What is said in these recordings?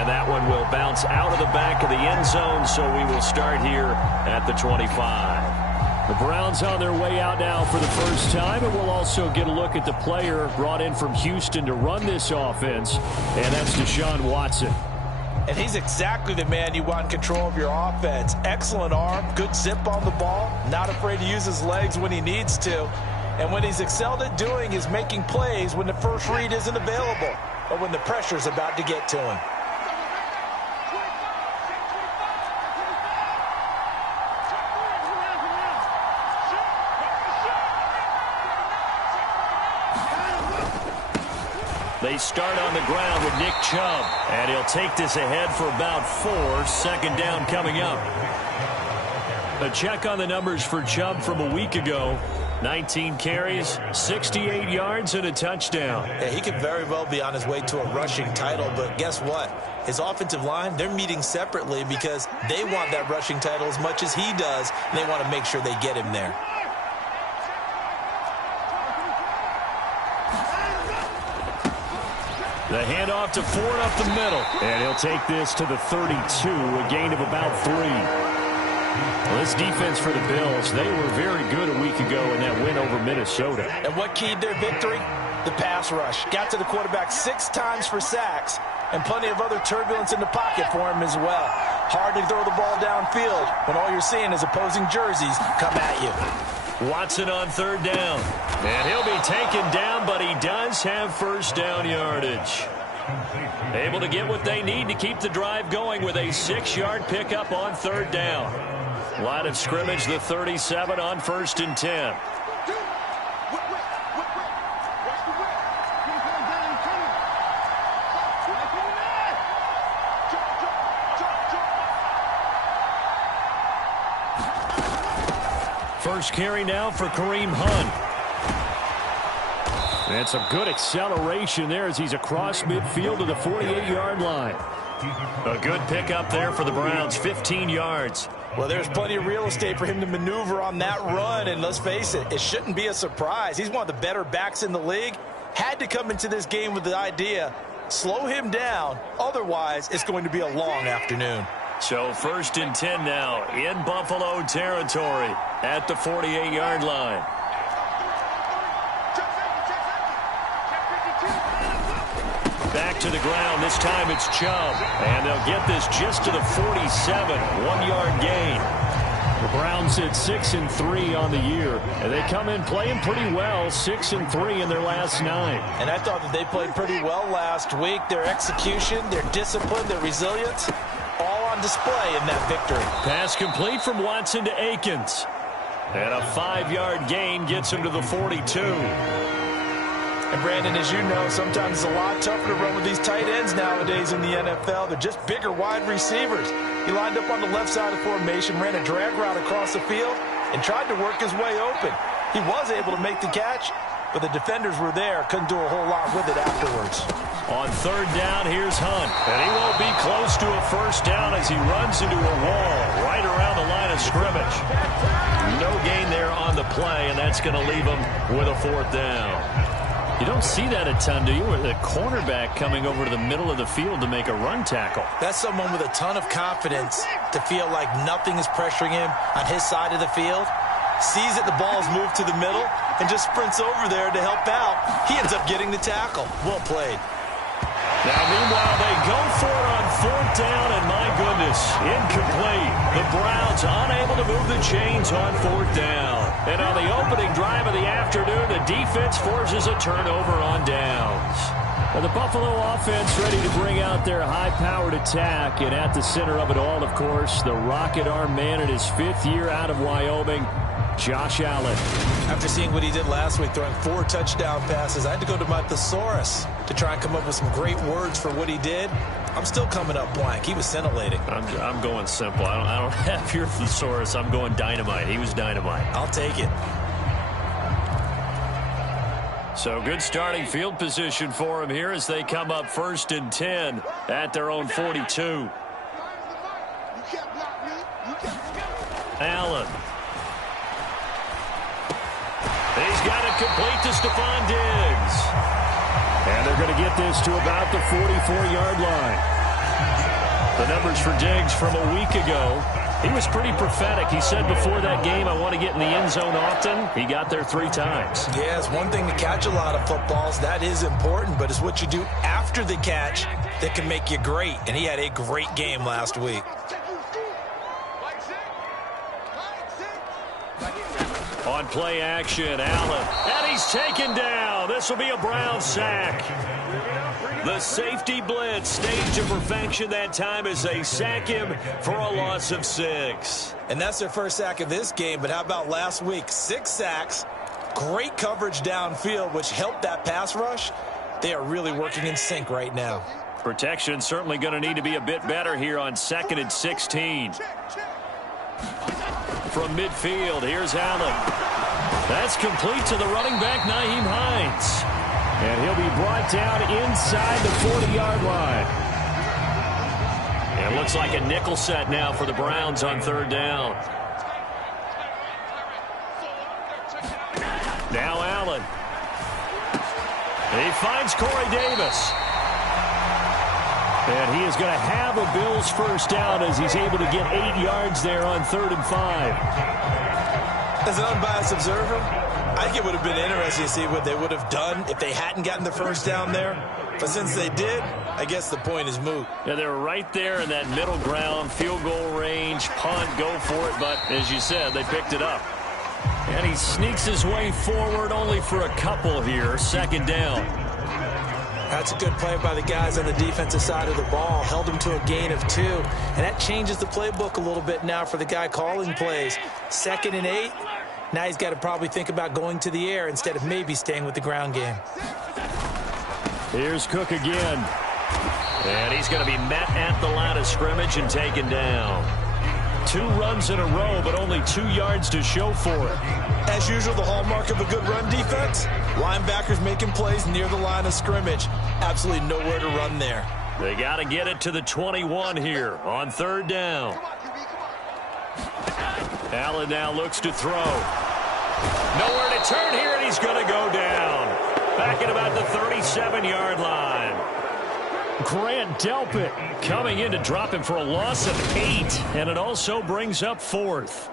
And that one will bounce out of the back of the end zone, so we will start here at the 25. The Browns on their way out now for the first time, and we'll also get a look at the player brought in from Houston to run this offense, and that's Deshaun Watson. And he's exactly the man you want in control of your offense. Excellent arm, good zip on the ball, not afraid to use his legs when he needs to. And what he's excelled at doing is making plays when the first read isn't available or when the pressure's about to get to him. They start on the ground with Nick Chubb, and he'll take this ahead for about 4. Second down coming up. A check on the numbers for Chubb from a week ago. 19 carries, 68 yards, and a touchdown. Yeah, he could very well be on his way to a rushing title, but guess what? His offensive line, they're meeting separately because they want that rushing title as much as he does, and they want to make sure they get him there. The handoff to Ford up the middle. And he'll take this to the 32, a gain of about 3. Well, this defense for the Bills, they were very good a week ago in that win over Minnesota. And what keyed their victory? The pass rush. Got to the quarterback 6 times for sacks, and plenty of other turbulence in the pocket for him as well. Hard to throw the ball downfield when all you're seeing is opposing jerseys come at you. Watson on third down. And he'll be taken down, but he does have first down yardage. Able to get what they need to keep the drive going with a 6-yard pickup on third down. Line of scrimmage, the 37 on 1st and 10. First carry now for Kareem Hunt. That's a good acceleration there as he's across midfield to the 48-yard line. A good pickup there for the Browns, 15 yards. Well, there's plenty of real estate for him to maneuver on that run, and let's face it, it shouldn't be a surprise. He's one of the better backs in the league. Had to come into this game with the idea, slow him down, otherwise it's going to be a long afternoon. So 1st and 10 now in Buffalo territory at the 48-yard line. Back to the ground. This time it's Chubb. And they'll get this just to the 47. 1-yard gain. The Browns at 6-3 on the year. And they come in playing pretty well. 6-3 in their last 9. And I thought that they played pretty well last week. Their execution, their discipline, their resilience, all on display in that victory. Pass complete from Watson to Akins. And a 5-yard gain gets him to the 42. And Brandon, as you know, sometimes it's a lot tougher to run with these tight ends nowadays in the NFL. They're just bigger wide receivers. He lined up on the left side of the formation, ran a drag route across the field, and tried to work his way open. He was able to make the catch, but the defenders were there, couldn't do a whole lot with it afterwards. On third down, here's Hunt. And he won't be close to a first down as he runs into a wall right around the line of scrimmage. No gain there on the play, and that's going to leave him with a 4th down. You don't see that a ton, do you? With a cornerback coming over to the middle of the field to make a run tackle. That's someone with a ton of confidence to feel like nothing is pressuring him on his side of the field. Sees that the ball's moved to the middle and just sprints over there to help out. He ends up getting the tackle. Well played. Now, meanwhile, they go for it on 4th down, and my goodness, incomplete. The Browns unable to move the chains on 4th down. And on the opening drive of the afternoon, the defense forces a turnover on downs. Well, the Buffalo offense ready to bring out their high-powered attack, and at the center of it all, of course, the rocket arm man in his 5th year out of Wyoming, Josh Allen. After seeing what he did last week, throwing 4 touchdown passes, I had to go to my thesaurus to try and come up with some great words for what he did. I'm still coming up blank. He was scintillating. I'm going simple. I don't have your thesaurus. I'm going dynamite. He was dynamite. I'll take it. So good starting field position for him here as they come up 1st and 10 at their own 42. Allen. He's got it complete to Stephon Diggs. And they're going to get this to about the 44-yard line. The numbers for Diggs from a week ago, he was pretty prophetic. He said before that game, I want to get in the end zone often. He got there 3 times. Yeah, it's one thing to catch a lot of footballs. That is important, but it's what you do after the catch that can make you great. And he had a great game last week. On play action, Allen. And he's taken down. This will be a Brown sack. The safety blitz staged to perfection that time as they sack him for a loss of 6. And that's their first sack of this game, but how about last week? 6 sacks, great coverage downfield, which helped that pass rush. They are really working in sync right now. Protection certainly going to need to be a bit better here on 2nd and 16. From midfield, here's Allen. That's complete to the running back, Nyheim Hines. And he'll be brought down inside the 40-yard line. It looks like a nickel set now for the Browns on 3rd down. Now Allen. He finds Corey Davis. And he is going to have a Bills first down as he's able to get 8 yards there on 3rd and 5. As an unbiased observer, I think it would have been interesting to see what they would have done if they hadn't gotten the first down there. But since they did, I guess the point is moot. Yeah, they were right there in that middle ground, field goal range, punt, go for it. But as you said, they picked it up. And he sneaks his way forward only for a couple here. 2nd down. That's a good play by the guys on the defensive side of the ball. Held him to a gain of 2. And that changes the playbook a little bit now for the guy calling plays. 2nd and 8. Now he's got to probably think about going to the air instead of maybe staying with the ground game. Here's Cook again. And he's going to be met at the line of scrimmage and taken down. 2 runs in a row, but only 2 yards to show for it. As usual, the hallmark of a good run defense, linebackers making plays near the line of scrimmage. Absolutely nowhere to run there. They got to get it to the 21 here on 3rd down. Allen now looks to throw. Nowhere to turn here, and he's going to go down. Back at about the 37-yard line. Grant Delpit coming in to drop him for a loss of 8, and it also brings up 4th.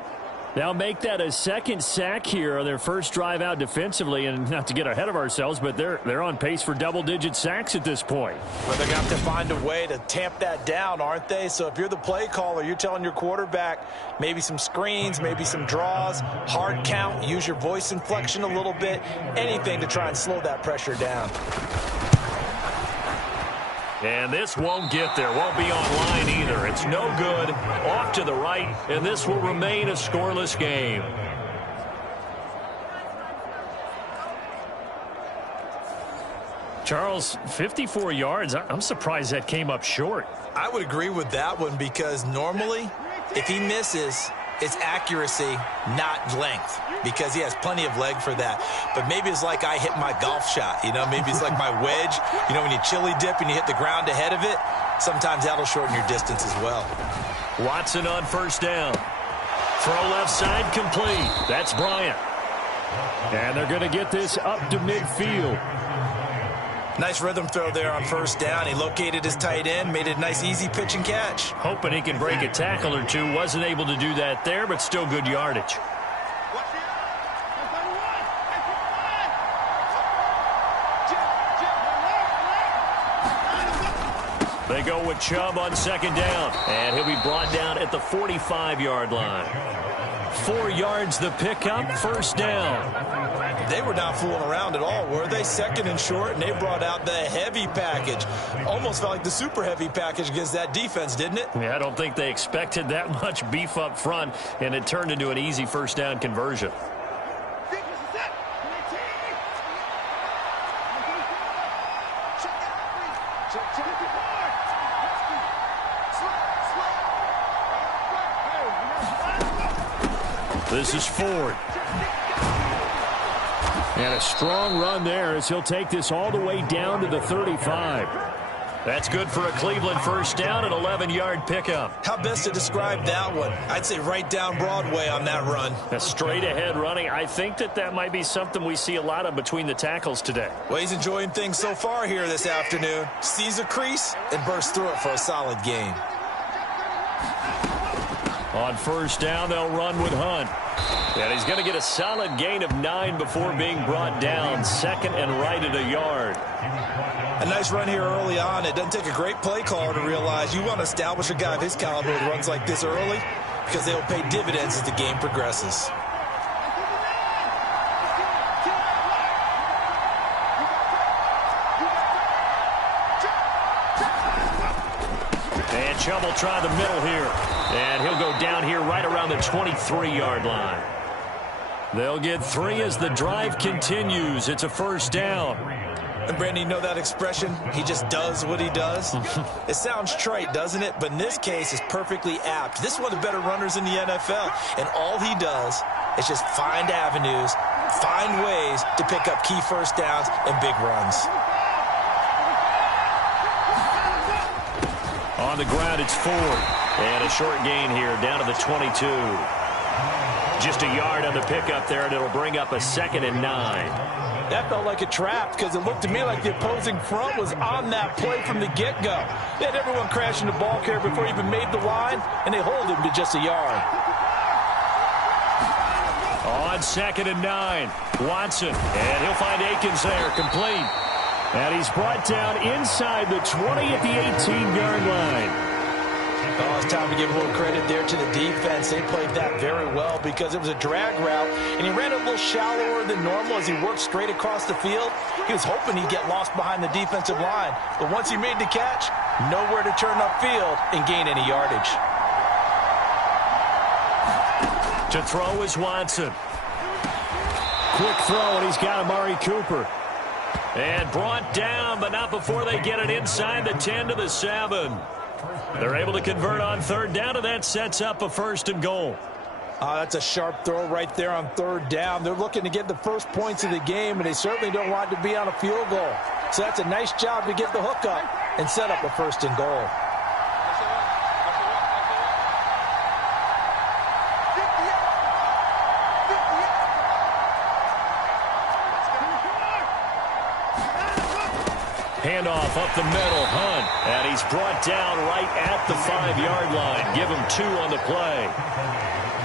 Now make that a 2nd sack here on their first drive out defensively, and not to get ahead of ourselves, but they're on pace for double-digit sacks at this point. Well, they're going to have to find a way to tamp that down, aren't they? So if you're the play caller, you're telling your quarterback maybe some screens, maybe some draws, hard count, use your voice inflection a little bit, anything to try and slow that pressure down. And this won't get there. Won't be online either. It's no good. Off to the right, and this will remain a scoreless game. Charles, 54 yards. I'm surprised that came up short. I would agree with that one because normally, if he misses, it's accuracy, not length, because he has plenty of leg for that. But maybe it's like I hit my golf shot, you know, maybe it's like my wedge. You know, when you chili dip and you hit the ground ahead of it, sometimes that'll shorten your distance as well. Watson on 1st down. Throw left side complete. That's Bryant. And they're going to get this up to midfield. Nice rhythm throw there on 1st down. He located his tight end, made it a nice easy pitch and catch. Hoping he can break a tackle or two. Wasn't able to do that there, but still good yardage. They go with Chubb on 2nd down, and he'll be brought down at the 45-yard line. 4 yards the pickup, 1st down. They were not fooling around at all, were they? 2nd and short, and they brought out the heavy package. Almost felt like the super heavy package against that defense, didn't it? Yeah, I don't think they expected that much beef up front, and it turned into an easy 1st down conversion. This is Ford. And a strong run there as he'll take this all the way down to the 35. That's good for a Cleveland 1st down, an 11-yard pickup. How best to describe that one? I'd say right down Broadway on that run. A straight-ahead running. I think that might be something we see a lot of between the tackles today. Well, he's enjoying things so far here this afternoon. Sees a crease and bursts through it for a solid gain. On first down, they'll run with Hunt. And he's going to get a solid gain of 9 before being brought down. Second and right at a yard. A nice run here early on. It doesn't take a great play caller to realize you want to establish a guy of his caliber who runs like this early, because they will pay dividends as the game progresses. And Chubb will try the middle here. And he'll go down here right around the 23-yard line. They'll get 3 as the drive continues. It's a first down. And Brandon, you know that expression? He just does what he does. It sounds trite, doesn't it? But in this case, it's perfectly apt. This is one of the better runners in the NFL. And all he does is just find avenues, find ways to pick up key first downs and big runs. On the ground, it's Ford. And a short gain here down to the 22. Just a yard on the pickup there, and it'll bring up a 2nd and 9. That felt like a trap because it looked to me like the opposing front was on that play from the get-go. They had everyone crashing the ball carrier before he even made the line, and they hold him to just a yard. On 2nd and 9, Watson, and he'll find Akins there, complete. And he's brought down inside the 20 at the 18-yard line. Oh, it's time to give a little credit there to the defense. They played that very well because it was a drag route, and he ran a little shallower than normal as he worked straight across the field. He was hoping he'd get lost behind the defensive line, but once he made the catch, nowhere to turn upfield and gain any yardage. To throw is Watson. Quick throw, and he's got Amari Cooper. And brought down, but not before they get it inside the 10 to the 7. They're able to convert on third down, and that sets up a 1st and goal. That's a sharp throw right there on third down. They're looking to get the first points of the game, and they certainly don't want to be on a field goal. So that's a nice job to get the hook up and set up a 1st and goal. Handoff up the middle, Hunt. And he's brought down right at the 5-yard line. Give him 2 on the play.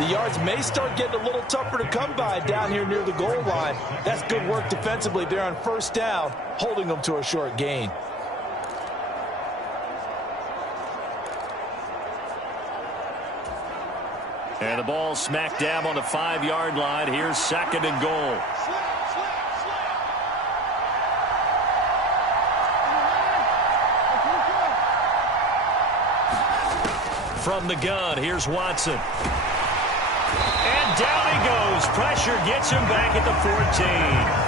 The yards may start getting a little tougher to come by down here near the goal line. That's good work defensively there on first down, holding them to a short gain. And the ball smack dab on the 5-yard line. Here's 2nd and goal. From the gun, here's Watson. And down he goes. Pressure gets him back at the 14.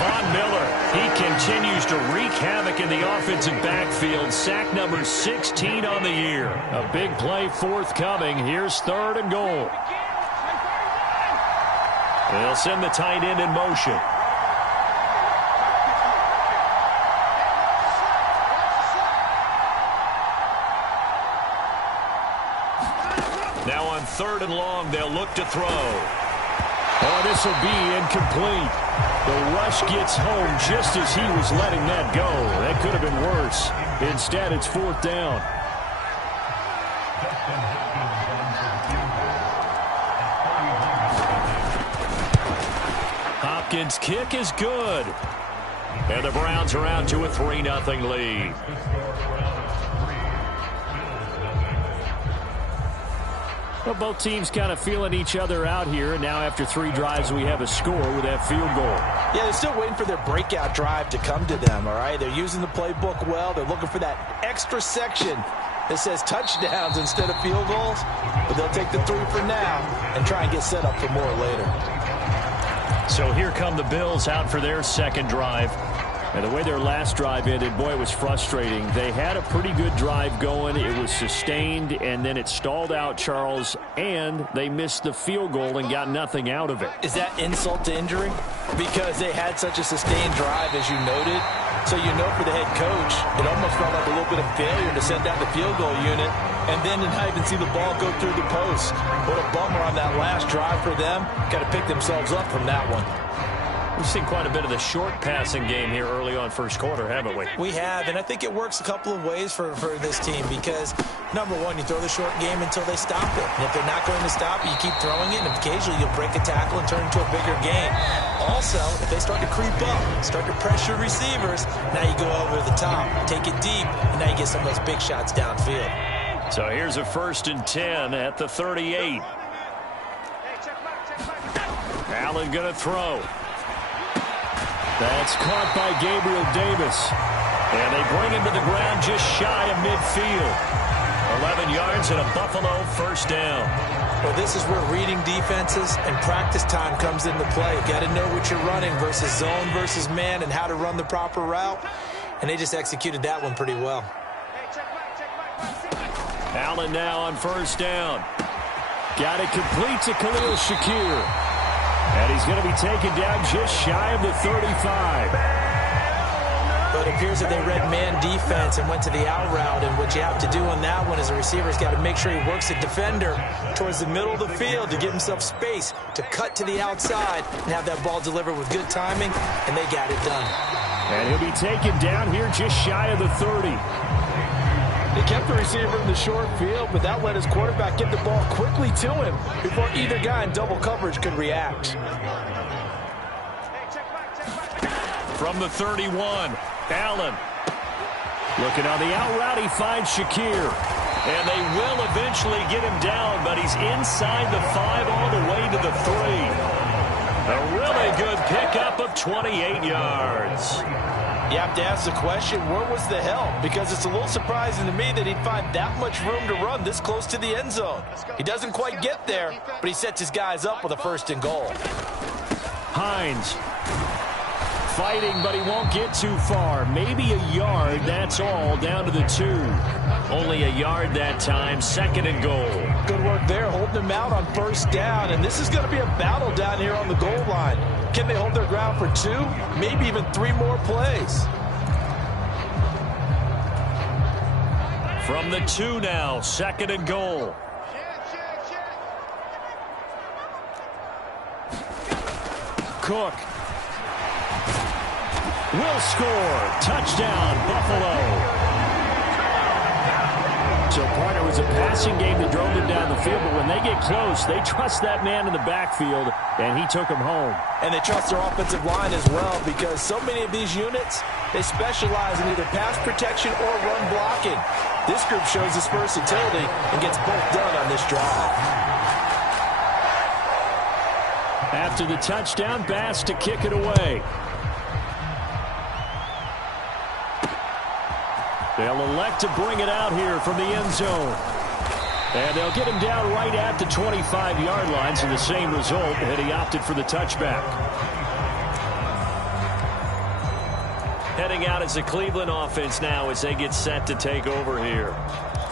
Von Miller, he continues to wreak havoc in the offensive backfield. Sack number 16 on the year. A big play forthcoming. Here's 3rd and goal. They'll send the tight end in motion. Now on 3rd and long, they'll look to throw. Oh, this will be incomplete. The rush gets home just as he was letting that go. That could have been worse. Instead, it's 4th down. Hopkins' kick is good. And the Browns are out to a 3-0 lead. Well, both teams kind of feeling each other out here. And now after 3 drives, we have a score with that field goal. Yeah, they're still waiting for their breakout drive to come to them, all right? They're using the playbook well. They're looking for that extra section that says touchdowns instead of field goals. But they'll take the 3 for now and try and get set up for more later. So here come the Bills out for their 2nd drive. And the way their last drive ended, boy, it was frustrating. They had a pretty good drive going. It was sustained, and then it stalled out, Charles, and they missed the field goal and got nothing out of it. Is that insult to injury? Because they had such a sustained drive, as you noted. So you know for the head coach, it almost felt like a little bit of failure to send down the field goal unit and then to not even see the ball go through the post. What a bummer on that last drive for them. Got to pick themselves up from that one. We've seen quite a bit of the short passing game here early on first quarter, haven't we? We have, and I think it works a couple of ways for this team because, number one, you throw the short game until they stop it. And if they're not going to stop it, you keep throwing it, and occasionally you'll break a tackle and turn it into a bigger game. Also, if they start to creep up, start to pressure receivers, now you go over the top, take it deep, and now you get some of those big shots downfield. So here's a 1st and 10 at the 38. Allen going to throw. That's caught by Gabriel Davis. And they bring him to the ground just shy of midfield. 11 yards and a Buffalo 1st down. Well, this is where reading defenses and practice time comes into play. You got to know what you're running versus zone versus man and how to run the proper route. And they just executed that one pretty well. Allen now on 1st down. Got it complete to Khalil Shakir. And he's going to be taken down just shy of the 35. But it appears that they read man defense and went to the out route. And what you have to do on that one is the receiver's got to make sure he works the defender towards the middle of the field to give himself space to cut to the outside and have that ball delivered with good timing. And they got it done. And he'll be taken down here just shy of the 30. They kept the receiver in the short field, but that let his quarterback get the ball quickly to him before either guy in double coverage could react. From the 31, Allen. Looking on the out route, he finds Shakir. And they will eventually get him down, but he's inside the 5 all the way to the 3. A really good pickup of 28 yards. You have to ask the question, where was the help? Because it's a little surprising to me that he'd find that much room to run this close to the end zone. He doesn't quite get there, but he sets his guys up with a 1st and goal. Hines fighting, but he won't get too far. Maybe a yard, that's all, down to the 2. Only a yard that time, 2nd and goal. Good work there, holding them out on 1st down, and this is going to be a battle down here on the goal line. Can they hold their ground for 2, maybe even 3 more plays? From the 2 now, 2nd and goal. Cook will score. Touchdown, Buffalo. So, partner, it was a passing game that drove them down the field, but when they get close, they trust that man in the backfield, and he took him home. And they trust their offensive line as well, because so many of these units, they specialize in either pass protection or run blocking. This group shows its versatility and gets both done on this drive. After the touchdown, Bass to kick it away. They'll elect to bring it out here from the end zone. And they'll get him down right at the 25-yard line, so the same result, and he opted for the touchback. Heading out as the Cleveland offense now as they get set to take over here.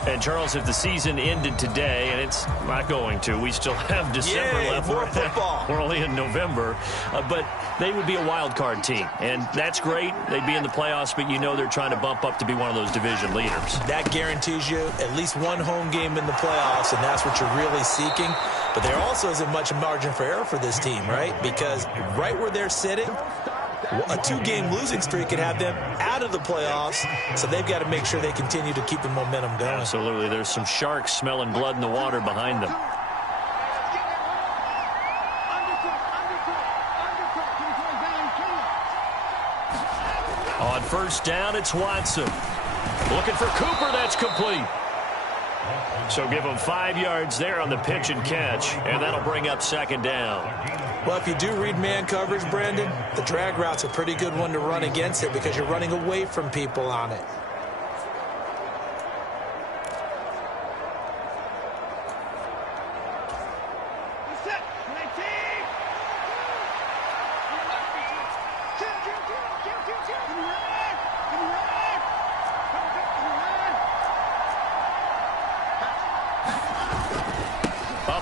And, Charles, if the season ended today, and it's not going to, we still have December left. More football. We're only in November. But they would be a wild card team. And that's great. They'd be in the playoffs, but you know they're trying to bump up to be one of those division leaders. That guarantees you at least one home game in the playoffs, and that's what you're really seeking. But there also isn't much margin for error for this team, right? Because right where they're sitting, a 2-game losing streak could have them out of the playoffs, so they've got to make sure they continue to keep the momentum going. Absolutely. There's some sharks smelling blood in the water behind them. On 1st down, it's Watson. Looking for Cooper, that's complete. So give him 5 yards there on the pitch and catch, and that'll bring up 2nd down. Well, if you do read man coverage, Brandon, the drag route's a pretty good one to run against it because you're running away from people on it.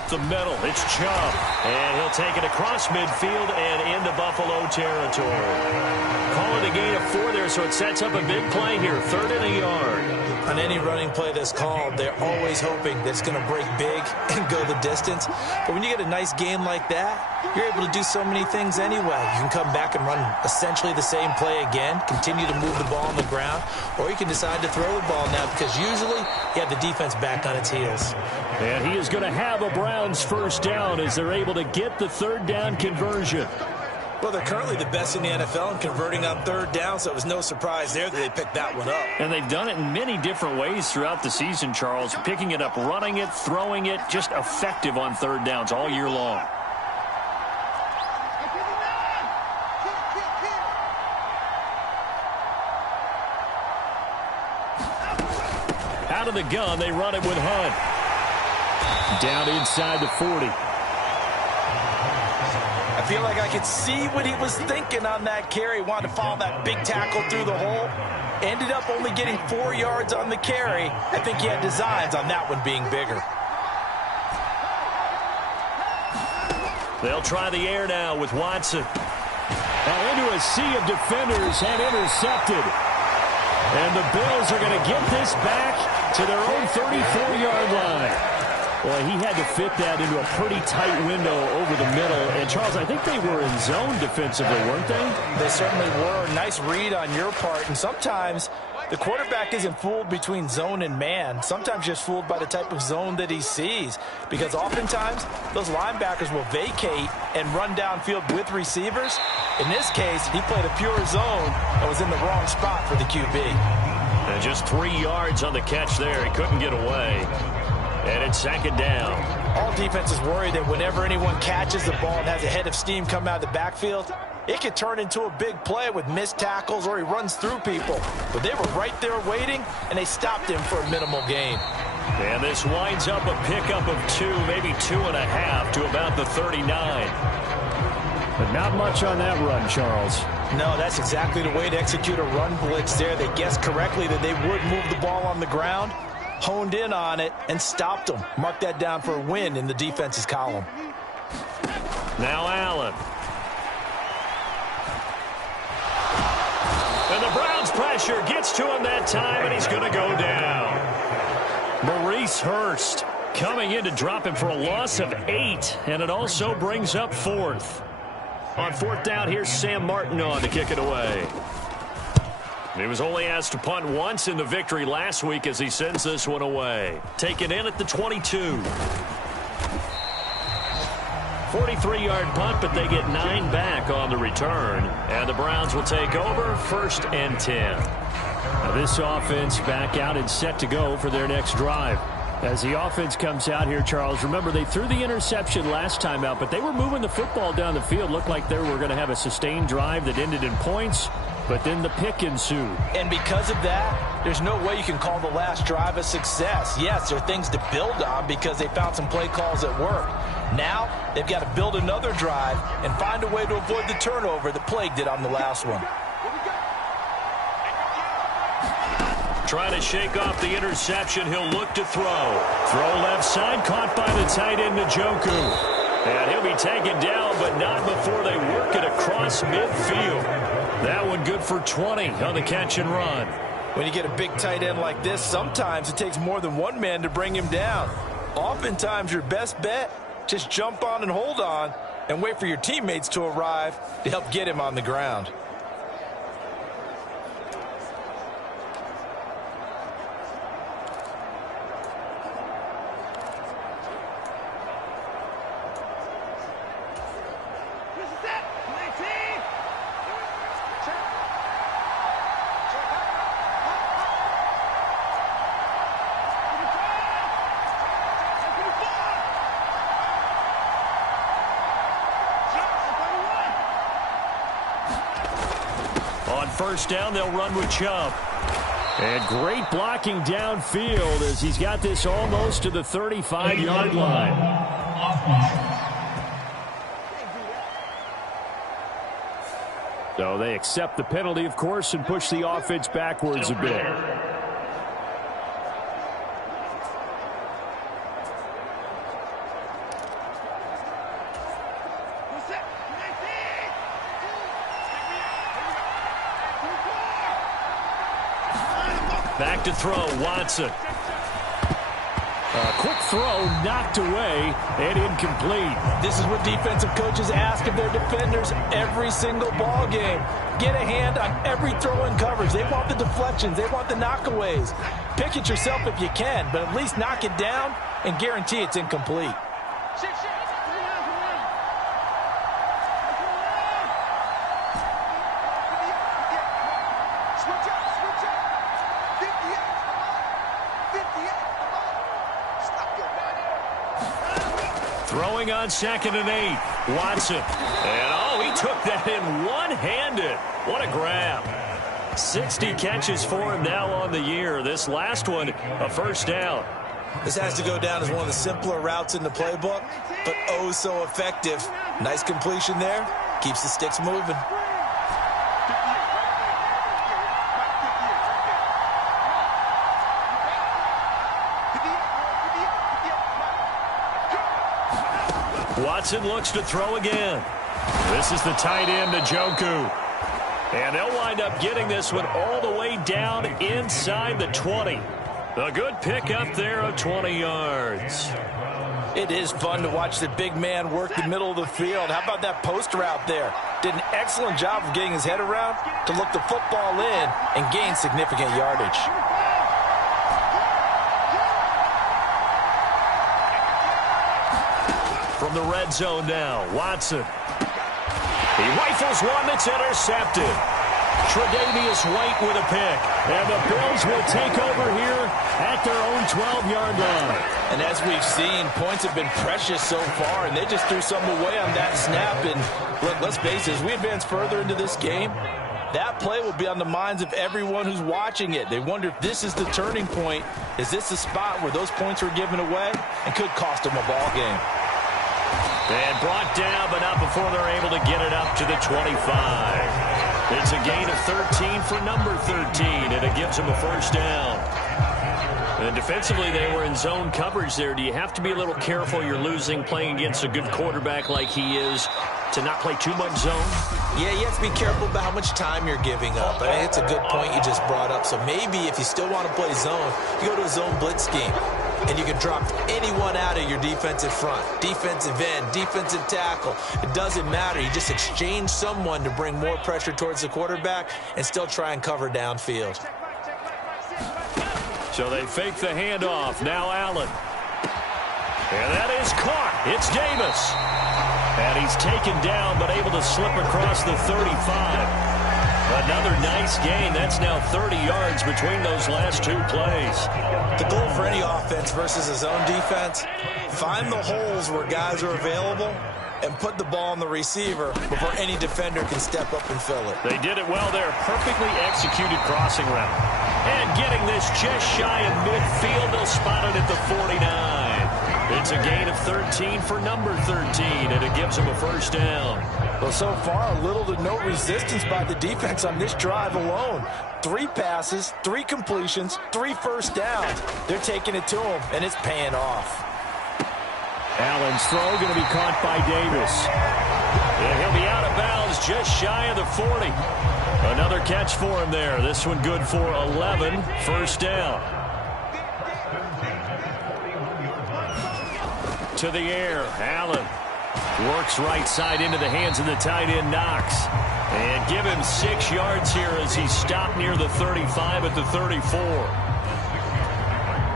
up the middle. It's Chubb. And he'll take it across midfield and into Buffalo territory. Call it a gain of 4 there, so it sets up a big play here. 3rd and a yard. On any running play that's called, they're always hoping that it's going to break big and go the distance. But when you get a nice game like that, you're able to do so many things anyway. You can come back and run essentially the same play again, continue to move the ball on the ground, or you can decide to throw the ball now because usually you have the defense back on its heels. And he is going to have a Browns first down as they're able to get the 3rd down conversion. Well, they're currently the best in the NFL in converting on 3rd down, so it was no surprise there that they picked that one up. And they've done it in many different ways throughout the season, Charles. Picking it up, running it, throwing it, just effective on 3rd downs all year long. Out of the gun, they run it with Hunt. Down inside the 40. I feel like I could see what he was thinking on that carry. Wanted to follow that big tackle through the hole. Ended up only getting 4 yards on the carry. I think he had designs on that one being bigger. They'll try the air now with Watson. Now into a sea of defenders and intercepted. And the Bills are going to get this back to their own 34-yard line. Well, he had to fit that into a pretty tight window over the middle. And, Charles, I think they were in zone defensively, weren't they? They certainly were. Nice read on your part. And sometimes the quarterback isn't fooled between zone and man. Sometimes just fooled by the type of zone that he sees. Because oftentimes those linebackers will vacate and run downfield with receivers. In this case, he played a pure zone and was in the wrong spot for the QB. And just 3 yards on the catch there. He couldn't get away. And it's 2nd down. All defenses worry that whenever anyone catches the ball and has a head of steam come out of the backfield, it could turn into a big play with missed tackles or he runs through people. But they were right there waiting, and they stopped him for a minimal gain. And this winds up a pickup of 2, maybe 2.5 to about the 39. But not much on that run, Charles. No, that's exactly the way to execute a run blitz there. They guessed correctly that they would move the ball on the ground, honed in on it, and stopped them. Mark that down for a win in the defense's column. Now Allen. And the Browns pressure gets to him that time, and he's going to go down. Maurice Hurst coming in to drop him for a loss of 8, and it also brings up 4th. On 4th down, here's Sam Martin on to kick it away. He was only asked to punt once in the victory last week as he sends this one away. Taken in at the 22. 43-yard punt, but they get 9 back on the return. And the Browns will take over 1st and 10. Now this offense back out and set to go for their next drive. As the offense comes out here, Charles, remember they threw the interception last time out, but they were moving the football down the field. Looked like they were going to have a sustained drive that ended in points. But then the pick ensued. And because of that, there's no way you can call the last drive a success. Yes, there are things to build on because they found some play calls that work. Now, they've got to build another drive and find a way to avoid the turnover that plagued it on the last one. Trying to shake off the interception. He'll look to throw. Throw left side, caught by the tight end, Njoku. And he'll be taken down, but not before they work it across midfield. That one good for 20 on the catch and run. When you get a big tight end like this, sometimes it takes more than one man to bring him down. Oftentimes, your best bet, just jump on and hold on and wait for your teammates to arrive to help get him on the ground. First down, they'll run with Chubb. And great blocking downfield as he's got this almost to the 35-yard line. So they accept the penalty, of course, and push the offense backwards a bit. Back to throw, Watson. A quick throw knocked away and incomplete. This is what defensive coaches ask of their defenders every single ball game. Get a hand on every throw in coverage. They want the deflections. They want the knockaways. Pick it yourself if you can, but at least knock it down and guarantee it's incomplete. Throwing on 2nd and 8. Watson. And, he took that in one-handed. What a grab. 60 catches for him now on the year. This last one, a first down. This has to go down as one of the simpler routes in the playbook, but oh so effective. Nice completion there. Keeps the sticks moving. Watson looks to throw again. This is the tight end, Njoku. And they'll wind up getting this one all the way down inside the 20. A good pickup there of 20 yards. It is fun to watch the big man work the middle of the field. How about that post route there? Did an excellent job of getting his head around to look the football in and gain significant yardage. From the red zone now, Watson. He rifles one that's intercepted. Tre'Davious White with a pick. And the Bills will take over here at their own 12-yard line. And as we've seen, points have been precious so far, and they just threw some away on that snap. And let's face it, as we advance further into this game, that play will be on the minds of everyone who's watching it. They wonder if this is the turning point. Is this the spot where those points were given away and could cost them a ball game? And brought down, but not before they're able to get it up to the 25. It's a gain of 13 for number 13, and it gives them a first down. And defensively, they were in zone coverage there. Do you have to be a little careful? You're losing playing against a good quarterback like he is to not play too much zone? Yeah, you have to be careful about how much time you're giving up. I think it's a good point you just brought up. So maybe if you still want to play zone, you go to a zone blitz scheme. And you can drop anyone out of your defensive front, defensive end, defensive tackle. It doesn't matter. You just exchange someone to bring more pressure towards the quarterback and still try and cover downfield. So they fake the handoff. Now Allen. And that is caught. It's Davis. And he's taken down but able to slip across the 35. Another nice gain. That's now 30 yards between those last two plays. The goal for any offense versus a zone defense, find the holes where guys are available and put the ball on the receiver before any defender can step up and fill it. They did it well there. Perfectly executed crossing route. And getting this just shy of midfield. They'll spot it at the 49. It's a gain of 13 for number 13, and it gives them a first down. Well, so far, little to no resistance by the defense on this drive alone. 3 passes, 3 completions, 3 first downs. They're taking it to him, and it's paying off. Allen's throw going to be caught by Davis. And he'll be out of bounds just shy of the 40. Another catch for him there. This one good for 11. First down. To the air. Allen works right side into the hands of the tight end, Knox. And give him 6 yards here as he stopped near the 35 at the 34.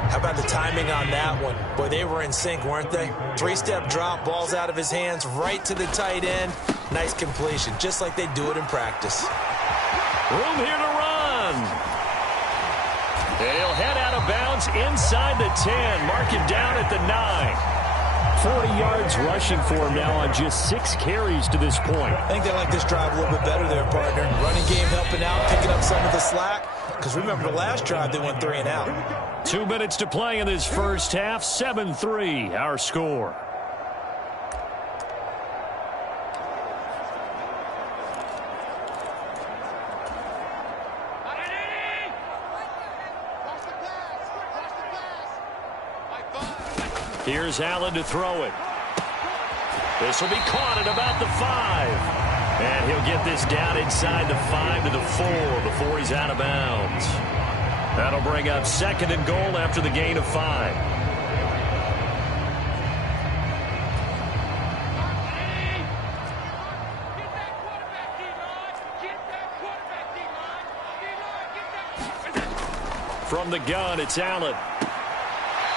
How about the timing on that one? Boy, they were in sync, weren't they? 3-step drop, balls out of his hands, right to the tight end. Nice completion, just like they do it in practice. Room here to run. He'll head out of bounds inside the 10. Mark him down at the 9. 40 yards rushing for him now on just 6 carries to this point. I think they like this drive a little bit better there, partner. Running game helping out, picking up some of the slack. Because remember, the last drive, they went 3 and out. 2 minutes to play in this first half. 7-3, our score. Here's Allen to throw it. This will be caught at about the 5. And he'll get this down inside the 5 to the 4 before he's out of bounds. That'll bring up 2nd and goal after the gain of 5. From the gun, it's Allen.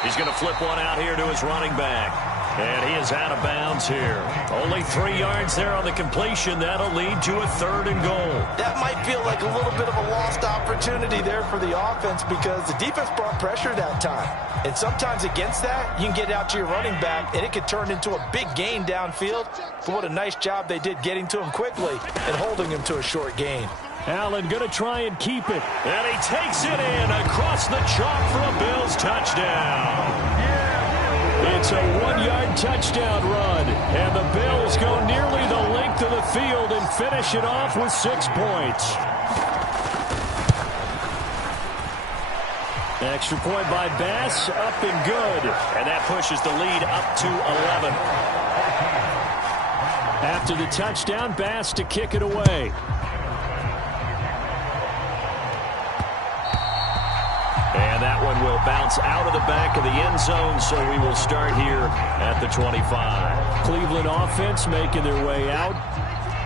He's going to flip one out here to his running back. And he is out of bounds here. Only 3 yards there on the completion. That'll lead to a 3rd and goal. That might feel like a little bit of a lost opportunity there for the offense because the defense brought pressure that time. And sometimes against that, you can get out to your running back, and it could turn into a big gain downfield. But what a nice job they did getting to him quickly and holding him to a short gain. Allen going to try and keep it. And he takes it in across the chalk for a Bills touchdown. It's a 1-yard touchdown run, and the Bills go nearly the length of the field and finish it off with 6 points. Extra point by Bass, up and good, and that pushes the lead up to 11. After the touchdown, Bass to kick it away. And that one will bounce out of the back of the end zone, so we will start here at the 25. Cleveland offense making their way out.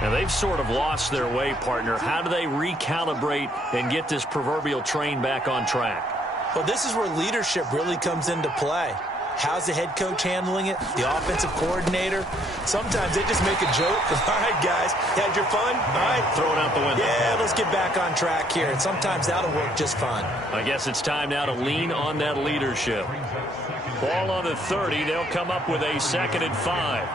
And they've sort of lost their way, partner. How do they recalibrate and get this proverbial train back on track? Well, this is where leadership really comes into play. How's the head coach handling it? The offensive coordinator? Sometimes they just make a joke. All right, guys, had your fun? All right. Throw it out the window. Yeah, let's get back on track here. And sometimes that'll work just fine. I guess it's time now to lean on that leadership. Ball on the 30. They'll come up with a 2nd and 5.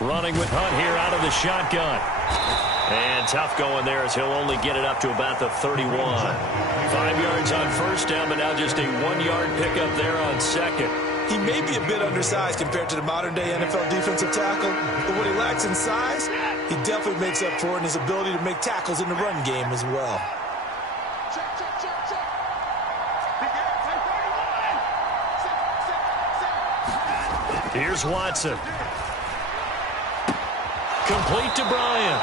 Running with Hunt here out of the shotgun. And tough going there as he'll only get it up to about the 31. 5 yards on 1st down, but now just a 1-yard pickup there on 2nd. He may be a bit undersized compared to the modern-day NFL defensive tackle, but what he lacks in size, he definitely makes up for it in his ability to make tackles in the run game as well. Here's Watson. Complete to Bryant.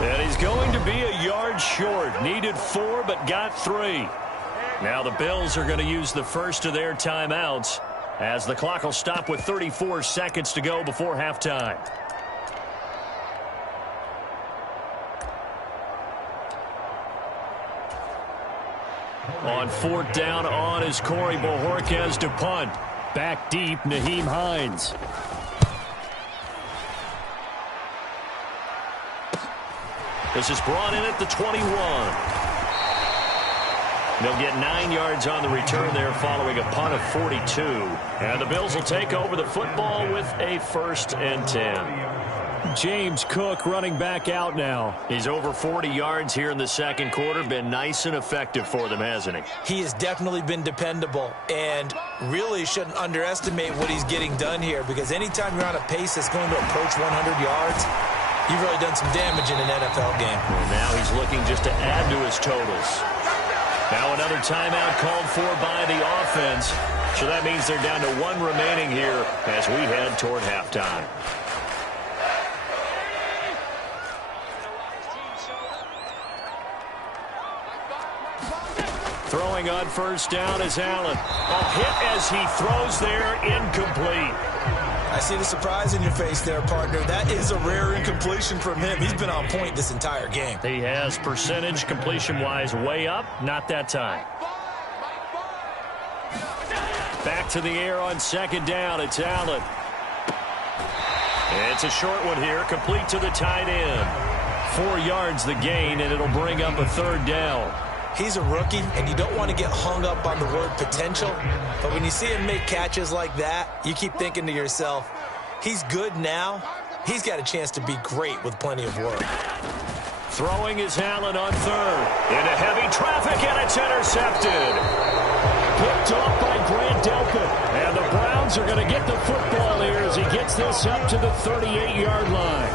And he's going to be a yard short. Needed 4, but got 3. Now the Bills are going to use the first of their timeouts as the clock will stop with 34 seconds to go before halftime. On 4th down on is Corey Bojorquez to punt. Back deep, Nyheim Hines. This is brought in at the 21. They'll get 9 yards on the return there following a punt of 42. And the Bills will take over the football with a 1st and 10. James Cook running back out now. He's over 40 yards here in the 2nd quarter. Been nice and effective for them, hasn't he? He has definitely been dependable and really shouldn't underestimate what he's getting done here because anytime you're on a pace that's going to approach 100 yards, you've really done some damage in an NFL game. And now he's looking just to add to his totals. Now another timeout called for by the offense. So that means they're down to 1 remaining here as we head toward halftime. Throwing on 1st down is Allen. A hit as he throws there, incomplete. I see the surprise in your face there, partner. That is a rare incompletion from him. He's been on point this entire game. He has percentage completion-wise way up. Not that time. Back to the air on 2nd down. It's Allen. It's a short one here, complete to the tight end. 4 yards the gain, and it'll bring up a 3rd down. He's a rookie, and you don't want to get hung up on the word potential. But when you see him make catches like that, you keep thinking to yourself, he's good now. He's got a chance to be great with plenty of work. Throwing is Allen on 3rd. Into heavy traffic, and it's intercepted. picked off by Grant Delpit. And the Browns are going to get the football here as he gets this up to the 38-yard line.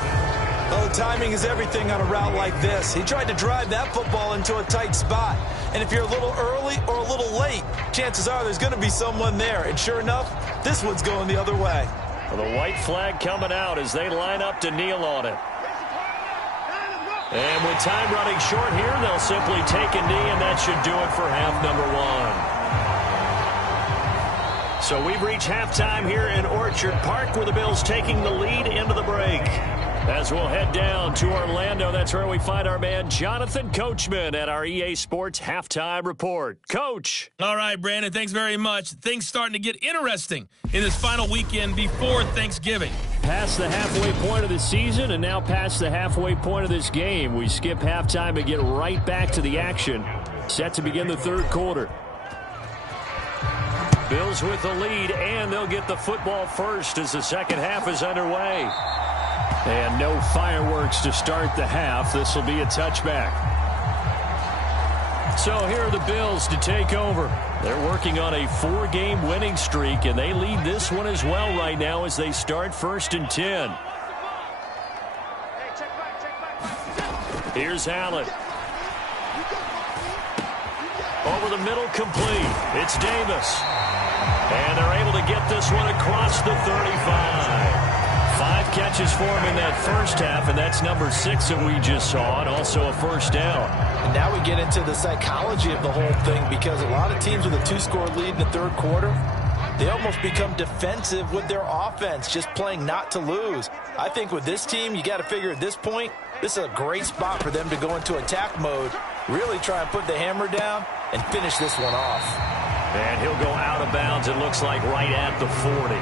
Well, the timing is everything on a route like this. He tried to drive that football into a tight spot. And if you're a little early or a little late, chances are there's going to be someone there. And sure enough, this one's going the other way. Well, the white flag coming out as they line up to kneel on it. And with time running short here, they'll simply take a knee, and that should do it for half number one. So we've reached halftime here in Orchard Park, where the Bills taking the lead into the break. As we'll head down to Orlando, that's where we find our man Jonathan Coachman at our EA Sports Halftime Report. Coach. All right, Brandon, thanks very much. Things starting to get interesting in this final weekend before Thanksgiving. Past the halfway point of the season and now past the halfway point of this game. We skip halftime and get right back to the action. Set to begin the third quarter. Bills with the lead, and they'll get the football first as the second half is underway. And no fireworks to start the half. This will be a touchback. So here are the Bills to take over. They're working on a 4-game winning streak, and they lead this one as well right now as they start 1st and 10. Here's Allen. Over the middle, complete. It's Davis. And they're able to get this one across the 35. 5 catches for him in that first half, and that's number 6 that we just saw, and also a first down. And now we get into the psychology of the whole thing, because a lot of teams with a 2-score lead in the third quarter, they almost become defensive with their offense, just playing not to lose. I think with this team, you got to figure at this point, this is a great spot for them to go into attack mode, really try and put the hammer down and finish this one off. And he'll go out of bounds, it looks like, right at the 40.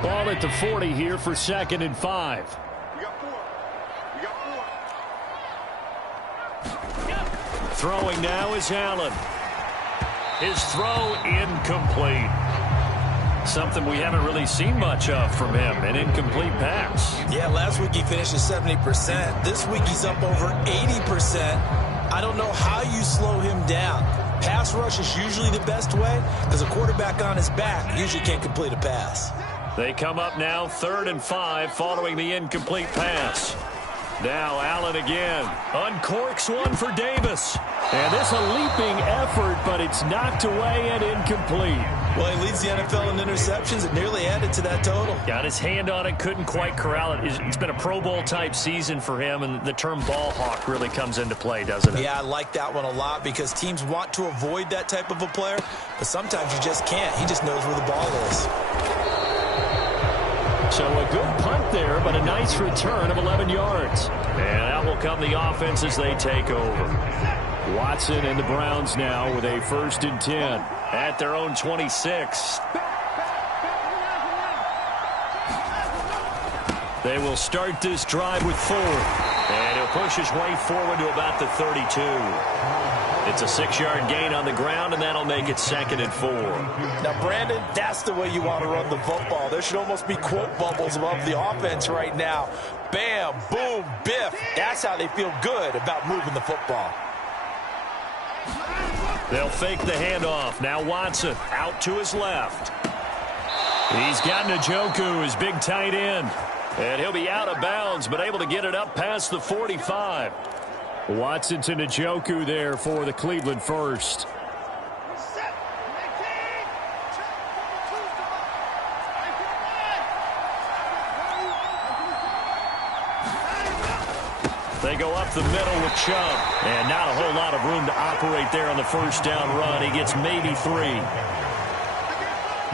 Ball at the 40 here for 2nd and 5. We got 4. We got 4. Throwing now is Allen. His throw incomplete. Something we haven't really seen much of from him, an incomplete pass. Yeah, last week he finished at 70%. This week he's up over 80%. I don't know how you slow him down. Pass rush is usually the best way, because a quarterback on his back usually can't complete a pass. They come up now 3rd and 5 following the incomplete pass. Now Allen again. Uncorks one for Davis. And this a leaping effort, but it's knocked away and incomplete. Well, he leads the NFL in interceptions and nearly added to that total. Got his hand on it, couldn't quite corral it. It's been a Pro Bowl type season for him, and the term ball hawk really comes into play, doesn't it? Yeah, I like that one a lot, because teams want to avoid that type of a player, but sometimes you just can't. He just knows where the ball is. So a good punt there, but a nice return of 11 yards. And out will come the offense as they take over. Watson and the Browns now with a 1st and 10 at their own 26. They will start this drive with 4. And he'll push his way forward to about the 32. It's a 6-yard gain on the ground, and that'll make it 2nd and 4. Now, Brandon, that's the way you want to run the football. There should almost be quote bubbles above the offense right now. Bam, boom, biff. That's how they feel good about moving the football. They'll fake the handoff. Now Watson out to his left. He's got Njoku, his big tight end. And he'll be out of bounds, but able to get it up past the 45. Watson to Njoku there for the Cleveland first. They go up the middle with Chubb. And not a whole lot of room to operate there on the first down run. He gets maybe 3.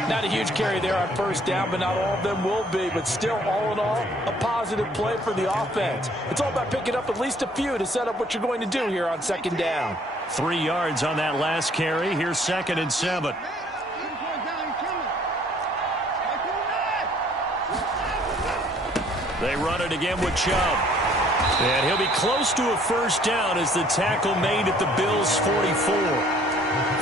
Not a huge carry there on first down, but not all of them will be. But still, all in all, a positive play for the offense. It's all about picking up at least a few to set up what you're going to do here on 2nd down. 3 yards on that last carry. Here's 2nd and 7. They run it again with Chubb. And he'll be close to a first down as the tackle made at the Bills' 44.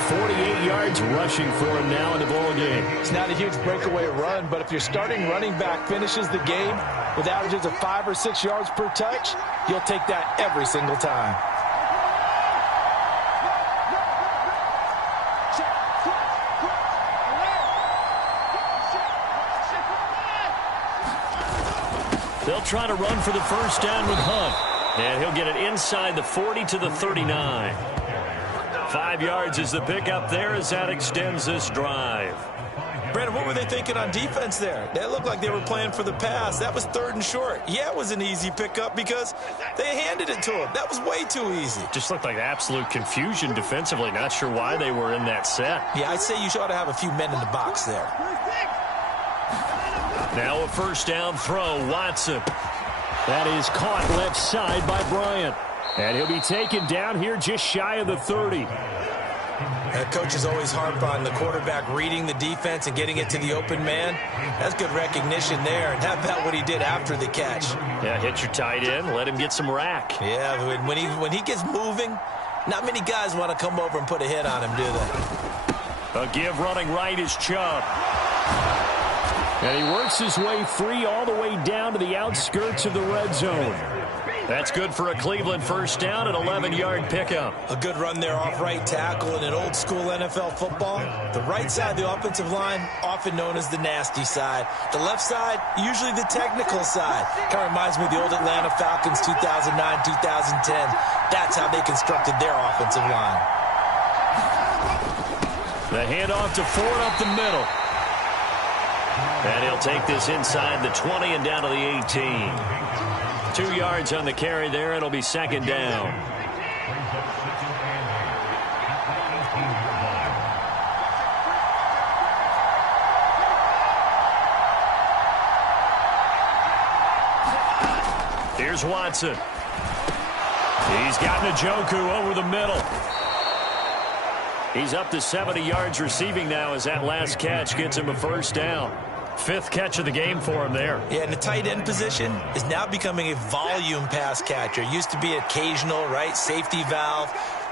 48 yards rushing for him now in the ball game. It's not a huge breakaway run, but if your starting running back finishes the game with averages of 5 or 6 yards per touch, you'll take that every single time. They'll try to run for the first down with Hunt. And he'll get it inside the 40 to the 39. 5 yards is the pickup there as that extends this drive. Brandon, what were they thinking on defense there? That looked like they were playing for the pass. That was 3rd and short. Yeah, it was an easy pickup because they handed it to him. That was way too easy. Just looked like absolute confusion defensively. Not sure why they were in that set. Yeah, I'd say you ought to have a few men in the box there. Now a first down throw, Watson. That is caught left side by Bryant. And he'll be taken down here just shy of the 30. Coaches always harp on the quarterback reading the defense and getting it to the open man. That's good recognition there. And how about what he did after the catch? Yeah, hit your tight end, let him get some rack. Yeah, when he gets moving, not many guys want to come over and put a hit on him, do they? A give running right is Chubb. And he works his way free all the way down to the outskirts of the red zone. That's good for a Cleveland first down, an 11-yard pickup. A good run there off right tackle in an old-school NFL football. The right side of the offensive line, often known as the nasty side. The left side, usually the technical side. Kind of reminds me of the old Atlanta Falcons 2009, 2010. That's how they constructed their offensive line. The handoff to Ford up the middle. And he'll take this inside the 20 and down to the 18. 2 yards on the carry there. It'll be second down. Here's Watson. He's got Njoku over the middle. He's up to 70 yards receiving now as that last catch gets him a first down. 5th catch of the game for him there. Yeah, and the tight end position is now becoming a volume pass catcher. Used to be occasional, right? Safety valve.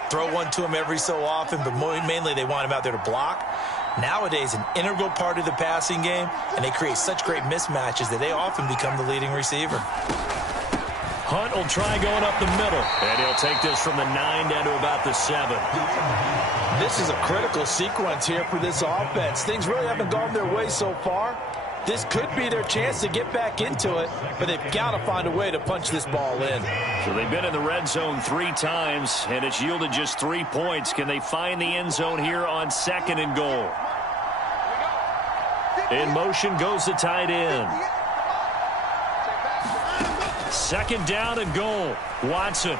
Throw one to him every so often, but mainly they want him out there to block. Nowadays, an integral part of the passing game, and they create such great mismatches that they often become the leading receiver. Hunt will try going up the middle, and he'll take this from the 9 down to about the 7. This is a critical sequence here for this offense. Things really haven't gone their way so far. This could be their chance to get back into it, but they've got to find a way to punch this ball in. So they've been in the red zone 3 times, and it's yielded just 3 points. Can they find the end zone here on 2nd and goal? In motion goes the tight end. 2nd down and goal. Watson.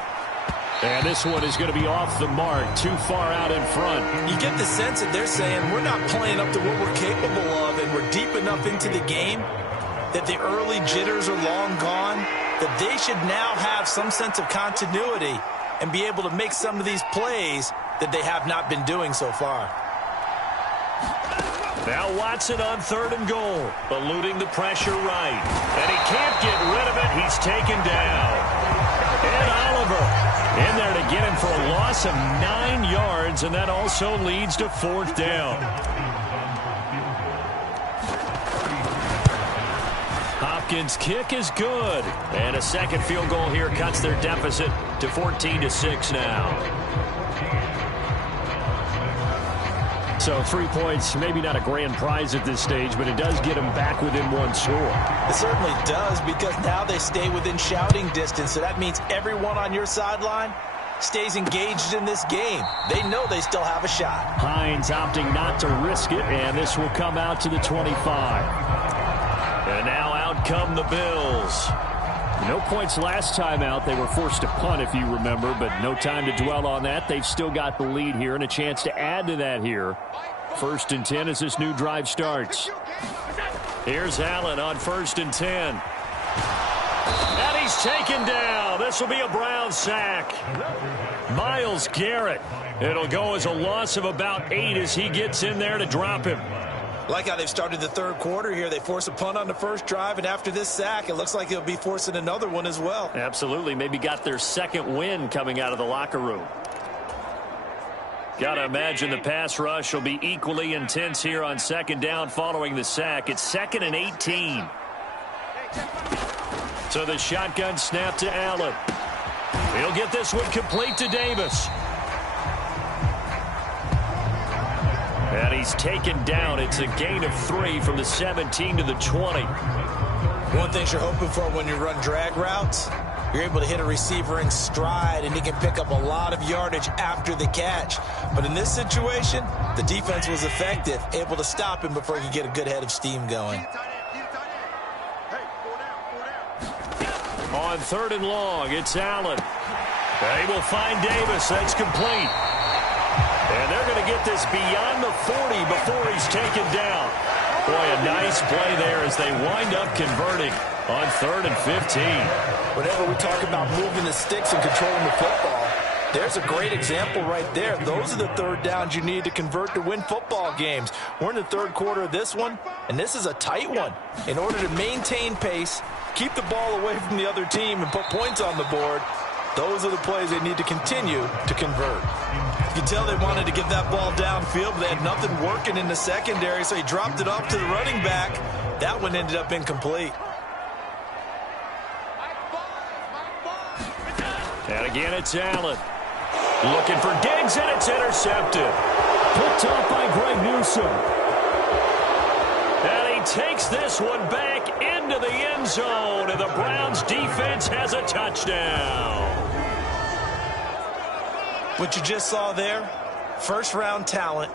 And this one is going to be off the mark, too far out in front. You get the sense that they're saying we're not playing up to what we're capable of, and we're deep enough into the game that the early jitters are long gone, that they should now have some sense of continuity and be able to make some of these plays that they have not been doing so far. Now Watson on 3rd and goal, eluding the pressure right. And he can't get rid of it. He's taken down. And Oliver in there to get him for a loss of 9 yards, and that also leads to 4th down. Hopkins' kick is good. And a second field goal here cuts their deficit to 14-6 now. So 3 points, maybe not a grand prize at this stage, but it does get them back within 1 score. It certainly does, because now they stay within shouting distance. So that means everyone on your sideline stays engaged in this game. They know they still have a shot. Hines opting not to risk it, and this will come out to the 25. And now out come the Bills. No points last time out. They were forced to punt, if you remember, but no time to dwell on that. They've still got the lead here and a chance to add to that here. 1st and 10 as this new drive starts. Here's Allen on 1st and 10. And he's taken down. This will be a Brown sack. Myles Garrett. It'll go as a loss of about 8 as he gets in there to drop him. Like how they've started the 3rd quarter here. They force a punt on the first drive, and after this sack, it looks like they'll be forcing another one as well. Absolutely. Maybe got their 2nd win coming out of the locker room. Got to imagine the pass rush will be equally intense here on second down following the sack. It's 2nd and 18. So the shotgun snap to Allen. He'll get this one complete to Davis. And he's taken down. It's a gain of 3 from the 17 to the 20. One thing you're hoping for when you run drag routes, you're able to hit a receiver in stride, and he can pick up a lot of yardage after the catch. But in this situation, the defense was effective, able to stop him before he could get a good head of steam going. On 3rd and long, it's Allen. They will find Davis. That's complete. And they're going to get this beyond the 40 before he's taken down. Boy, a nice play there as they wind up converting on 3rd and 15. Whenever we talk about moving the sticks and controlling the football, there's a great example right there. Those are the third downs you need to convert to win football games. We're in the third quarter of this one, and this is a tight one. In order to maintain pace, keep the ball away from the other team, and put points on the board, those are the plays they need to continue to convert. You can tell they wanted to get that ball downfield, but they had nothing working in the secondary, so he dropped it off to the running back. That one ended up incomplete. And again, it's Allen. Looking for Diggs, and it's intercepted. Picked off by Greg Newsome. And he takes this one back into the end zone, and the Browns defense has a touchdown. What you just saw there, first-round talent,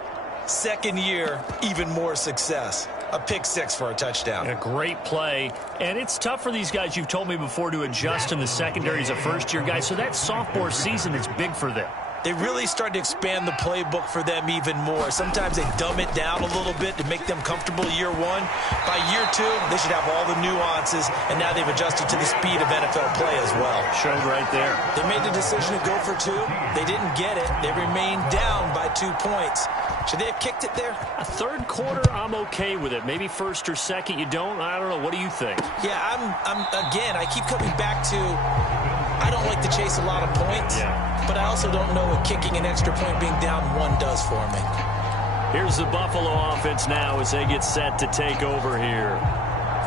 second year, even more success. A pick six for a touchdown. A great play. And it's tough for these guys, you've told me before, to adjust in the secondary as a first-year guy. So that sophomore season is big for them. They really start to expand the playbook for them even more. Sometimes they dumb it down a little bit to make them comfortable year one. By year two, they should have all the nuances, and now they've adjusted to the speed of NFL play as well. Showed right there. They made the decision to go for 2. They didn't get it. They remained down by 2 points. Should they have kicked it there? A third quarter, I'm okay with it. Maybe first or second, you don't. I don't know. What do you think? Yeah, again, I keep coming back to, I don't like to chase a lot of points, but I also don't know what kicking an extra point being down 1 does for me. Here's the Buffalo offense now as they get set to take over here.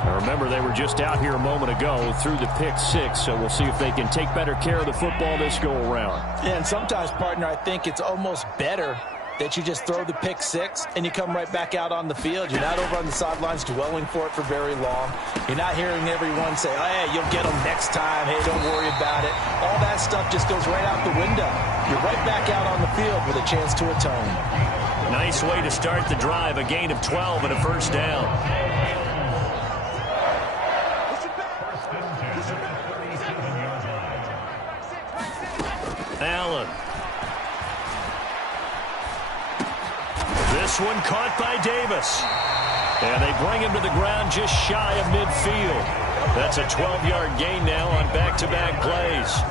Now remember, they were just out here a moment ago through the pick 6, so we'll see if they can take better care of the football this go-around. Yeah, and sometimes, partner, I think it's almost better that you just throw the pick 6 and you come right back out on the field. You're not over on the sidelines dwelling for it for very long. You're not hearing everyone say, oh, hey, you'll get them next time. Hey, don't worry about it. All that stuff just goes right out the window. You're right back out on the field with a chance to atone. Nice way to start the drive. A gain of 12 and a first down. Allen. This one caught by Davis. And they bring him to the ground just shy of midfield. That's a 12-yard gain now on back-to-back plays.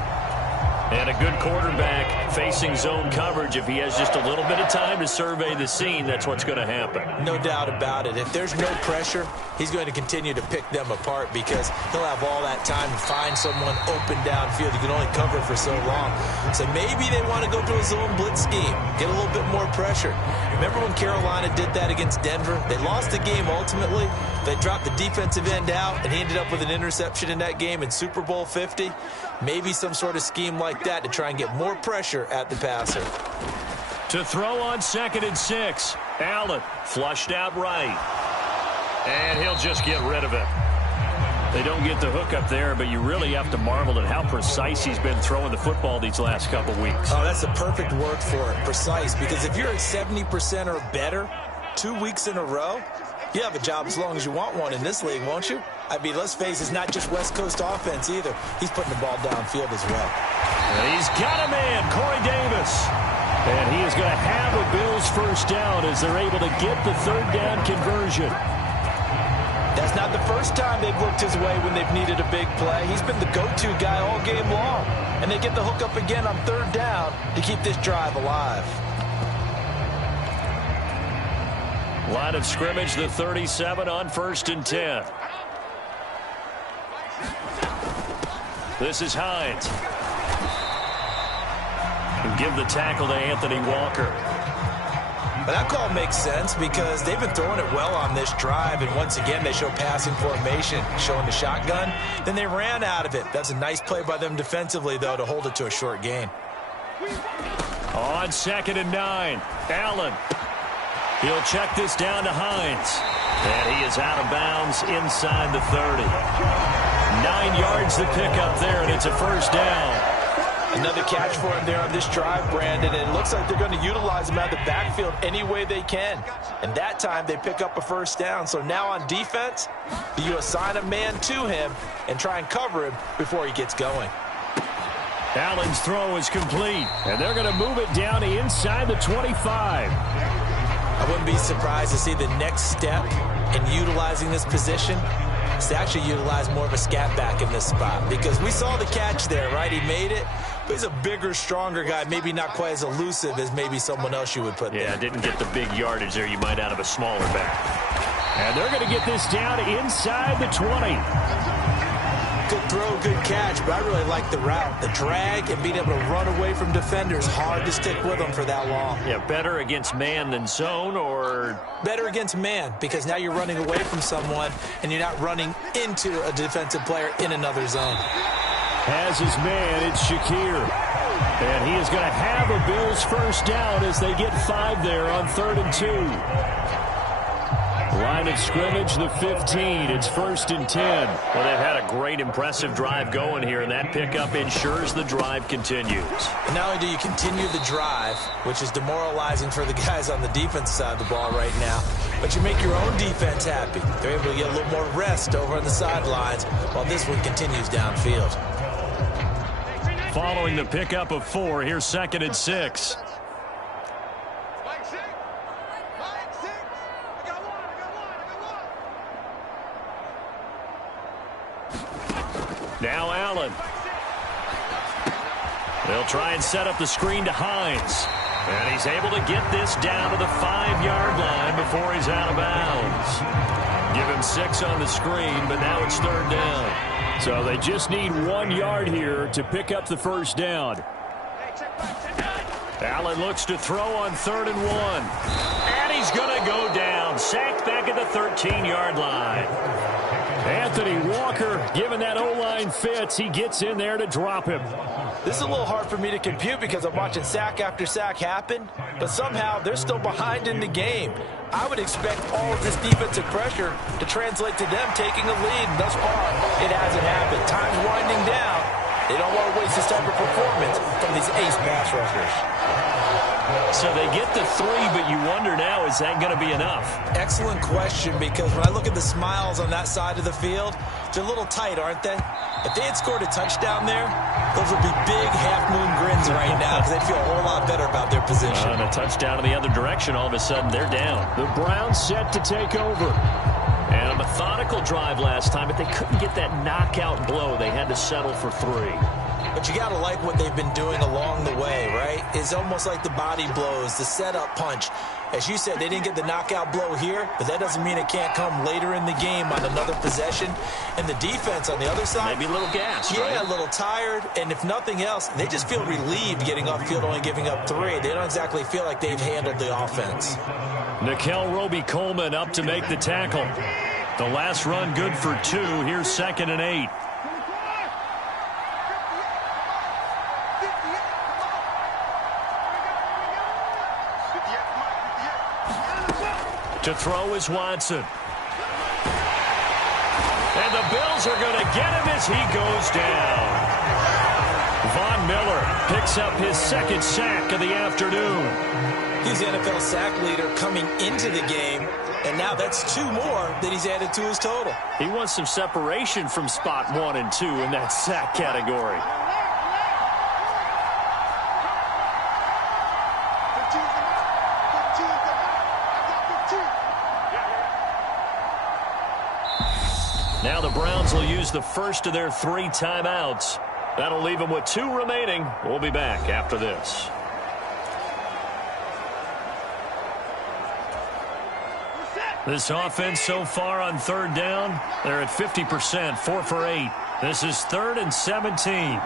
And a good quarterback facing zone coverage. If he has just a little bit of time to survey the scene, that's what's going to happen. No doubt about it. If there's no pressure, he's going to continue to pick them apart because he'll have all that time to find someone open downfield. You can only cover for so long. So maybe they want to go to a zone blitz scheme, get a little bit more pressure. Remember when Carolina did that against Denver? They lost the game ultimately. They dropped the defensive end out, and he ended up with an interception in that game in Super Bowl 50. Maybe some sort of scheme like that to try and get more pressure at the passer. To throw on 2nd and 6. Allen flushed out right. And he'll just get rid of it. They don't get the hook up there, but you really have to marvel at how precise he's been throwing the football these last couple weeks. Oh, that's the perfect word for it, precise. Because if you're at 70% or better 2 weeks in a row, you have a job as long as you want one in this league, won't you? I mean, let's face it, it's not just West Coast offense either. He's putting the ball downfield as well. And he's got a man, Corey Davis. And he is going to have a Bills first down as they're able to get the third down conversion. That's not the first time they've looked his way when they've needed a big play. He's been the go-to guy all game long. And they get the hook up again on third down to keep this drive alive. Line of scrimmage, the 37 on 1st and 10. This is Hines. and give the tackle to Anthony Walker. But that call makes sense because they've been throwing it well on this drive, and once again they show passing formation, showing the shotgun. Then they ran out of it. That's a nice play by them defensively, though, to hold it to a short gain. On 2nd and 9, Allen. He'll check this down to Hines. And he is out of bounds inside the 30. 9 yards to pick up there, and it's a first down. Another catch for him there on this drive, Brandon, and it looks like they're going to utilize him out of the backfield any way they can. And that time they pick up a first down. So now on defense, you assign a man to him and try and cover him before he gets going. Allen's throw is complete, and they're going to move it down to inside the 25. I wouldn't be surprised to see the next step in utilizing this position is to actually utilize more of a scat back in this spot, because we saw the catch there, right? He made it, but he's a bigger, stronger guy, maybe not quite as elusive as maybe someone else you would put there. Yeah, didn't get the big yardage there you might out of a smaller back. And they're going to get this down to inside the 20. Good throw, good catch, but I really like the route. The drag and being able to run away from defenders, hard to stick with them for that long. Yeah, better against man than zone, or? Better against man, because now you're running away from someone and you're not running into a defensive player in another zone. Has his man, it's Shakir. And he is going to have a Bills first down as they get 5 there on 3rd and 2. Line of scrimmage, the 15. It's 1st and 10. Well, they've had a great, impressive drive going here, and that pickup ensures the drive continues. And not only do you continue the drive, which is demoralizing for the guys on the defense side of the ball right now, but you make your own defense happy. They're able to get a little more rest over on the sidelines while this one continues downfield. Following the pickup of 4, here's 2nd and 6. Now Allen. They'll try and set up the screen to Hines. And he's able to get this down to the 5-yard line before he's out of bounds. Give him 6 on the screen, but now it's 3rd down. So they just need 1 yard here to pick up the first down. Allen looks to throw on 3rd and 1. And he's going to go down. Sacked back at the 13-yard line. Anthony Walker, given that O-line fits, he gets in there to drop him. This is a little hard for me to compute because I'm watching sack after sack happen, but somehow they're still behind in the game. I would expect all of this defensive pressure to translate to them taking a lead. Thus far, it hasn't happened. Time's winding down. They don't want to waste this type of performance from these ace pass rushers. So they get the 3, but you wonder now, is that going to be enough? Excellent question, because when I look at the smiles on that side of the field, they're a little tight, aren't they? If they had scored a touchdown there, those would be big half-moon grins right now because they'd feel a whole lot better about their position. And a touchdown in the other direction, all of a sudden they're down. The Browns set to take over. And a methodical drive last time, but they couldn't get that knockout blow. They had to settle for 3. But you got to like what they've been doing along the way, right? It's almost like the body blows, the setup punch. As you said, they didn't get the knockout blow here, but that doesn't mean it can't come later in the game on another possession. And the defense on the other side, maybe a little gas, yeah, right? A little tired. And if nothing else, they just feel relieved getting upfield, only giving up 3. They don't exactly feel like they've handled the offense. Nickel Roby-Coleman up to make the tackle. The last run good for 2. Here's 2nd and 8. To throw is Watson. And the Bills are going to get him as he goes down. Von Miller picks up his 2nd sack of the afternoon. He's the NFL sack leader coming into the game, and now that's 2 more that he's added to his total. He wants some separation from spot 1 and 2 in that sack category. Now the Browns will use the first of their 3 timeouts. That'll leave them with 2 remaining. We'll be back after this. This offense so far on 3rd down, they're at 50%, 4 for 8. This is 3rd and 17.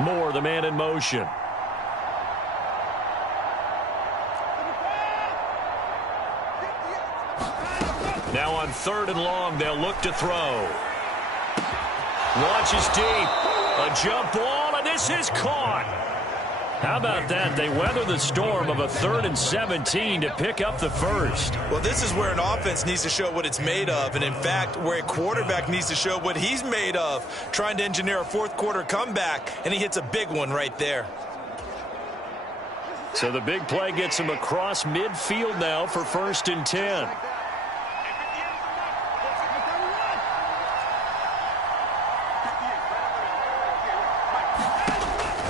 Moore, the man in motion. Now on 3rd and long, they'll look to throw. Launches deep. A jump ball, and this is caught. How about that? They weather the storm of a 3rd and 17 to pick up the first. Well, this is where an offense needs to show what it's made of, and in fact, where a quarterback needs to show what he's made of, trying to engineer a fourth-quarter comeback, and he hits a big one right there. So the big play gets him across midfield now for 1st and 10.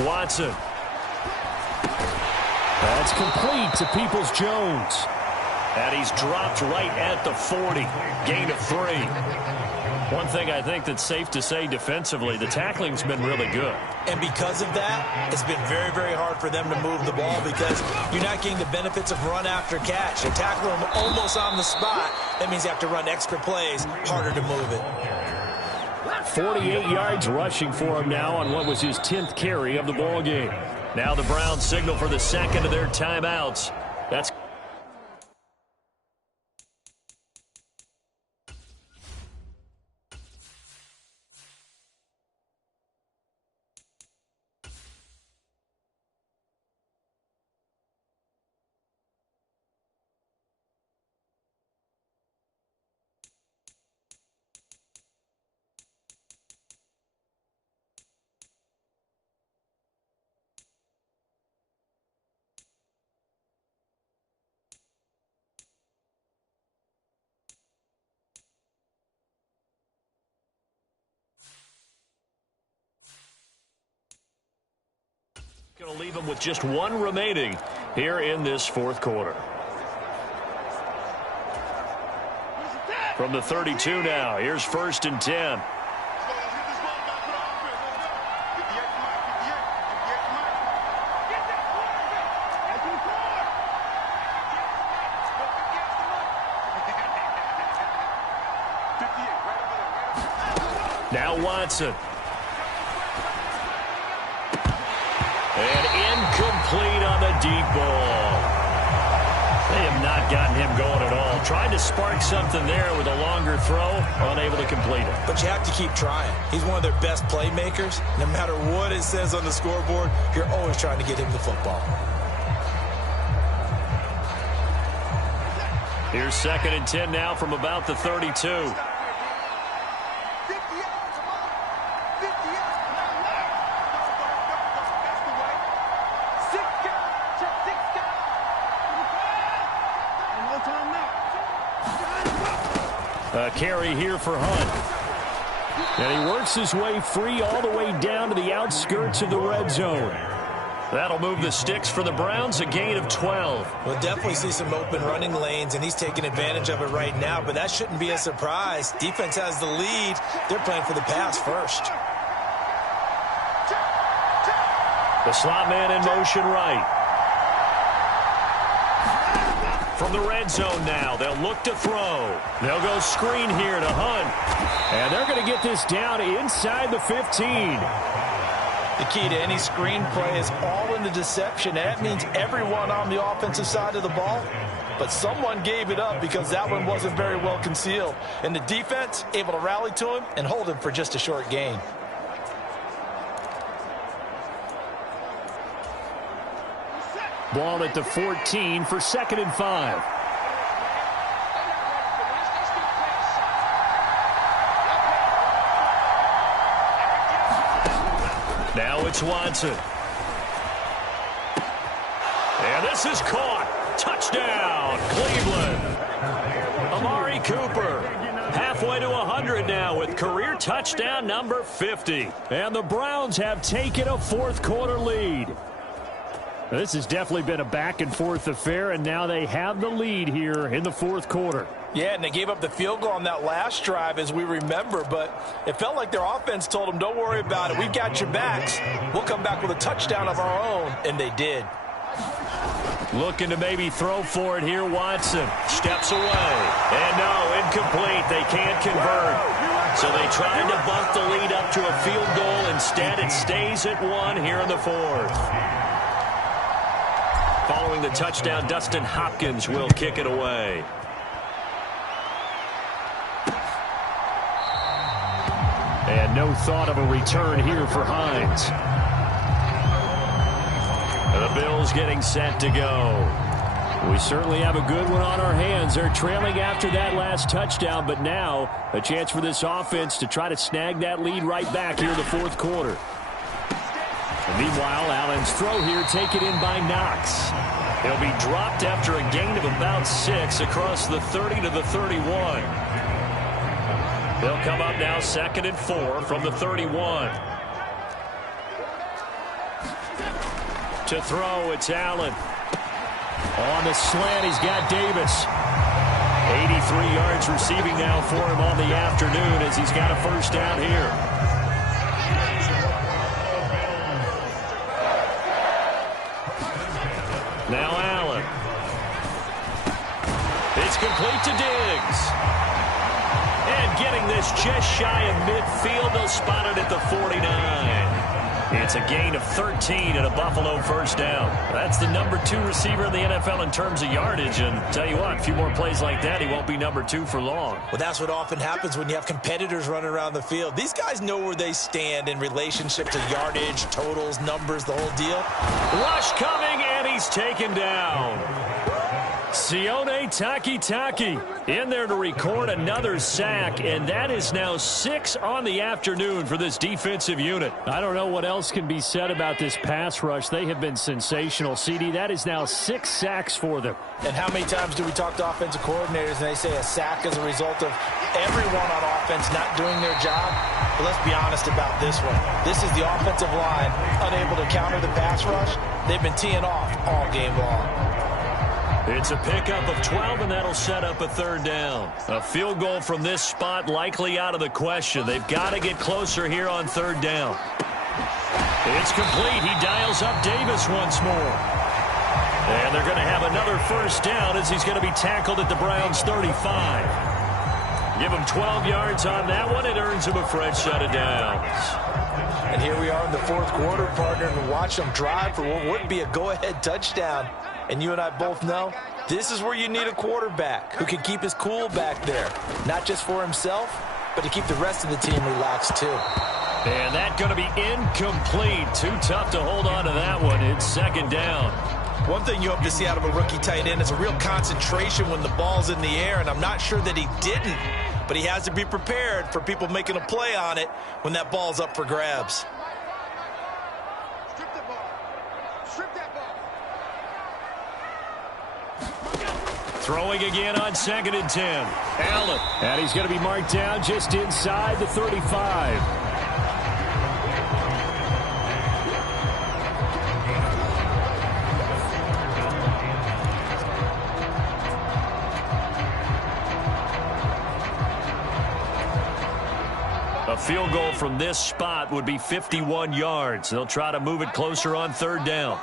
Watson. That's complete to Peoples-Jones. And he's dropped right at the 40. Gain of 3. One thing I think that's safe to say defensively, the tackling's been really good. And because of that, it's been very, very hard for them to move the ball because you're not getting the benefits of run after catch. They tackle him almost on the spot. That means you have to run extra plays, harder to move it. 48 yards rushing for him now on what was his 10th carry of the ball game. Now the Browns signal for the second of their timeouts. That's going to leave them with just one remaining here in this fourth quarter. From the 32 now, here's 1st and 10. Now Watson. And incomplete on the deep ball. They have not gotten him going at all. Tried to spark something there with a longer throw, unable to complete it. But you have to keep trying. He's one of their best playmakers. No matter what it says on the scoreboard, you're always trying to get him the football. Here's 2nd and 10 now from about the 32. A carry here for Hunt. And he works his way free all the way down to the outskirts of the red zone. That'll move the sticks for the Browns, a gain of 12. We'll definitely see some open running lanes, and he's taking advantage of it right now, but that shouldn't be a surprise. Defense has the lead. They're playing for the pass first. The slot man in motion right. From the red zone now, they'll look to throw. They'll go screen here to Hunt. And they're going to get this down inside the 15. The key to any screen play is all in the deception. That means everyone on the offensive side of the ball. But someone gave it up because that one wasn't very well concealed. And the defense able to rally to him and hold him for just a short gain. Ball at the 14 for 2nd and 5. Now it's Watson. And this is caught. Touchdown, Cleveland. Amari Cooper halfway to 100 now with career touchdown number 50. And the Browns have taken a fourth-quarter lead. This has definitely been a back-and-forth affair, and now they have the lead here in the fourth quarter. Yeah, and they gave up the field goal on that last drive, as we remember, but it felt like their offense told them, don't worry about it. We've got your backs. We'll come back with a touchdown of our own, and they did. Looking to maybe throw for it here, Watson. Steps away. And no, incomplete. They can't convert. So they tried to bump the lead up to a field goal. Instead, it stays at 1 here in the 4th. Following the touchdown, Dustin Hopkins will kick it away. And no thought of a return here for Hines. The Bills getting set to go. We certainly have a good one on our hands. They're trailing after that last touchdown, but now a chance for this offense to try to snag that lead right back here in the 4th quarter. And meanwhile, Allen's throw here taken in by Knox. He'll be dropped after a gain of about 6 across the 30 to the 31. They'll come up now 2nd and 4 from the 31. To throw, it's Allen. On the slant, he's got Davis. 83 yards receiving now for him on the afternoon as he's got a first down here. Now Allen. It's complete to Diggs. And getting this just shy of midfield, they'll spot it at the 49. It's a gain of 13 and a Buffalo first down. That's the number 2 receiver in the NFL in terms of yardage. And tell you what, a few more plays like that, he won't be number 2 for long. Well, that's what often happens when you have competitors running around the field. These guys know where they stand in relationship to yardage, totals, numbers, the whole deal. Rush coming, and he's taken down. Sione Takitaki in there to record another sack, and that is now 6 on the afternoon for this defensive unit. I don't know what else can be said about this pass rush. They have been sensational, CD. That is now 6 sacks for them. And how many times do we talk to offensive coordinators and they say a sack is a result of everyone on offense not doing their job? But let's be honest about this one. This is the offensive line unable to counter the pass rush. They've been teeing off all game long. It's a pickup of 12, and that'll set up a 3rd down. A field goal from this spot likely out of the question. They've got to get closer here on 3rd down. It's complete. He dials up Davis once more. And they're going to have another first down as he's going to be tackled at the Browns' 35. Give him 12 yards on that one. It earns him a fresh set of downs. And here we are in the 4th quarter, partner, and watch them drive for what would be a go-ahead touchdown. And you and I both know this is where you need a quarterback who can keep his cool back there. Not just for himself, but to keep the rest of the team relaxed too. And that's going to be incomplete. Too tough to hold on to that one. It's 2nd down. One thing you hope to see out of a rookie tight end is a real concentration when the ball's in the air, and I'm not sure that he didn't, but he has to be prepared for people making a play on it when that ball's up for grabs. Strip the ball. Strip that ball. Throwing again on 2nd and 10. Allen. And he's going to be marked down just inside the 35. A field goal from this spot would be 51 yards. They'll try to move it closer on 3rd down.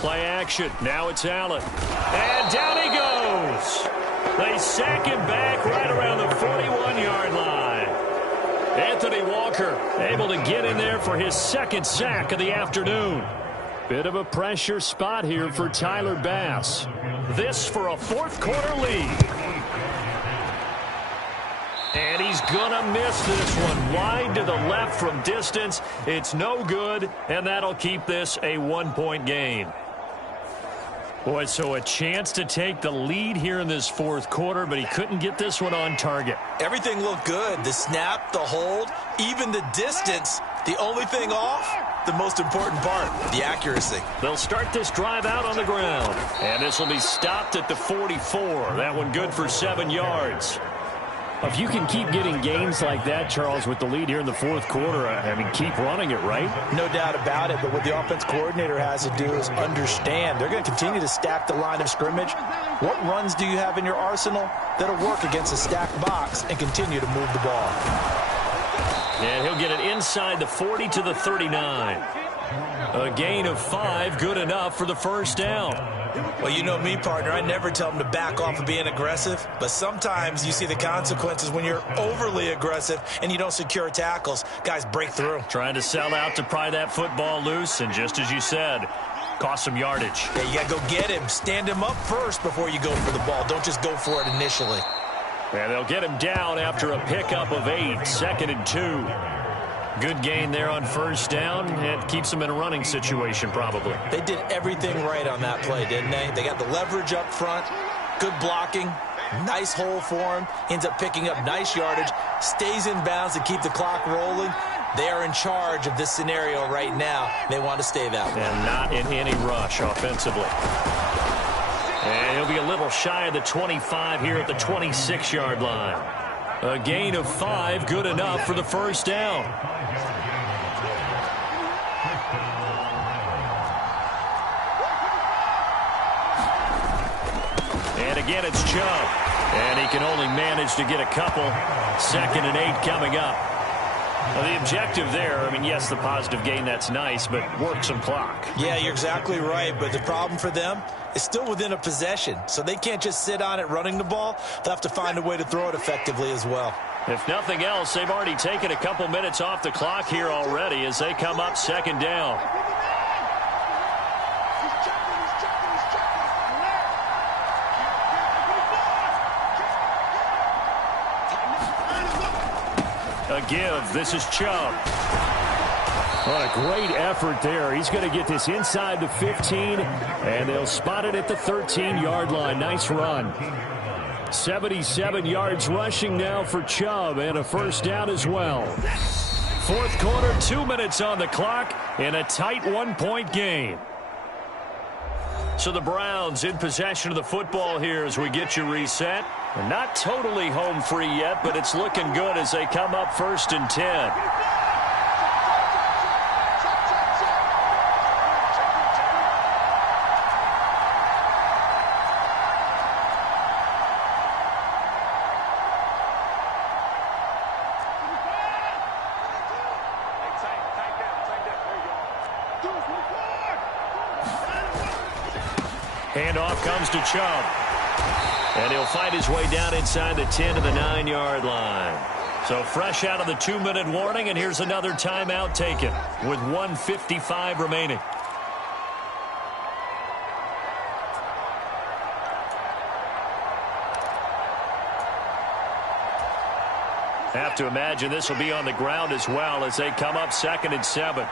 Play action. Now it's Allen. And down he goes. They sack him back right around the 41-yard line. Anthony Walker able to get in there for his 2nd sack of the afternoon. Bit of a pressure spot here for Tyler Bass. This for a 4th quarter lead. And he's gonna miss this one wide to the left from distance. It's no good, and that'll keep this a 1-point game. Boy, so a chance to take the lead here in this 4th quarter, but he couldn't get this one on target. Everything looked good. The snap, the hold, even the distance. The only thing off, the most important part, the accuracy. They'll start this drive out on the ground. And this will be stopped at the 44. That one good for 7 yards. If you can keep getting gains like that, Charles, with the lead here in the 4th quarter, I mean, keep running it, right? No doubt about it, but what the offense coordinator has to do is understand. They're going to continue to stack the line of scrimmage. What runs do you have in your arsenal that'll work against a stacked box and continue to move the ball? And he'll get it inside the 40 to the 39. A gain of 5, good enough for the first down. Well, you know me, partner. I never tell them to back off of being aggressive, but sometimes you see the consequences when you're overly aggressive and you don't secure tackles. Guys break through. Trying to sell out to pry that football loose, and just as you said, cost some yardage. Yeah, you got to go get him. Stand him up first before you go for the ball. Don't just go for it initially. And they'll get him down after a pickup of 8, 2nd and 2. Good gain there on first down. It keeps them in a running situation, probably. They did everything right on that play, didn't they? They got the leverage up front, good blocking, nice hole for him, ends up picking up nice yardage, stays in bounds to keep the clock rolling. They are in charge of this scenario right now. They want to stay that way. And not in any rush offensively. And he'll be a little shy of the 25 here at the 26-yard line. A gain of 5, good enough for the first down. And again, it's Chubb. And he can only manage to get a couple. 2nd and 8 coming up. Well, the objective there, I mean, yes, the positive gain, that's nice, but work some clock. Yeah, you're exactly right, but the problem for them is still within a possession, so they can't just sit on it running the ball. They'll have to find a way to throw it effectively as well. If nothing else, they've already taken a couple minutes off the clock here already as they come up 2nd down. A give. This is Chubb. What a great effort there. He's going to get this inside the 15, and they'll spot it at the 13-yard line. Nice run. 77 yards rushing now for Chubb, and a first down as well. Fourth quarter, 2 minutes on the clock, in a tight 1-point game. So the Browns in possession of the football here as we get you reset. They're not totally home free yet, but it's looking good as they come up 1st and 10. Handoff comes to Chubb. And he'll find his way down inside the 10 to the 9-yard line. So fresh out of the 2-minute warning, and here's another timeout taken with 1:55 remaining. Have to imagine this will be on the ground as well as they come up 2nd and 7.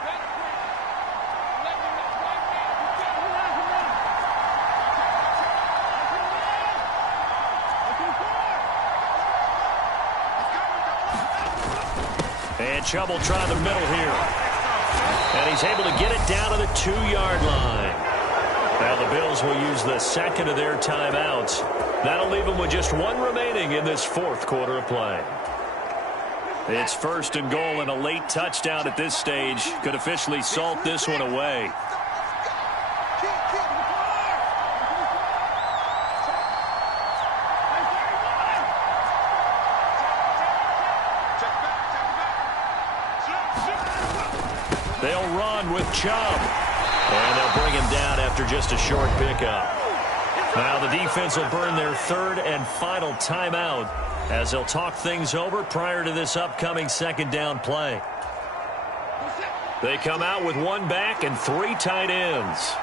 And Chubb will try the middle here. And he's able to get it down to the 2-yard line. Now the Bills will use the 2nd of their timeouts. That'll leave them with just 1 remaining in this 4th quarter of play. It's 1st and goal, and a late touchdown at this stage could officially salt this one away. They'll run with Chubb. And they'll bring him down after just a short pickup. Now the defense will burn their 3rd and final timeout as they'll talk things over prior to this upcoming 2nd down play. They come out with 1 back and 3 tight ends.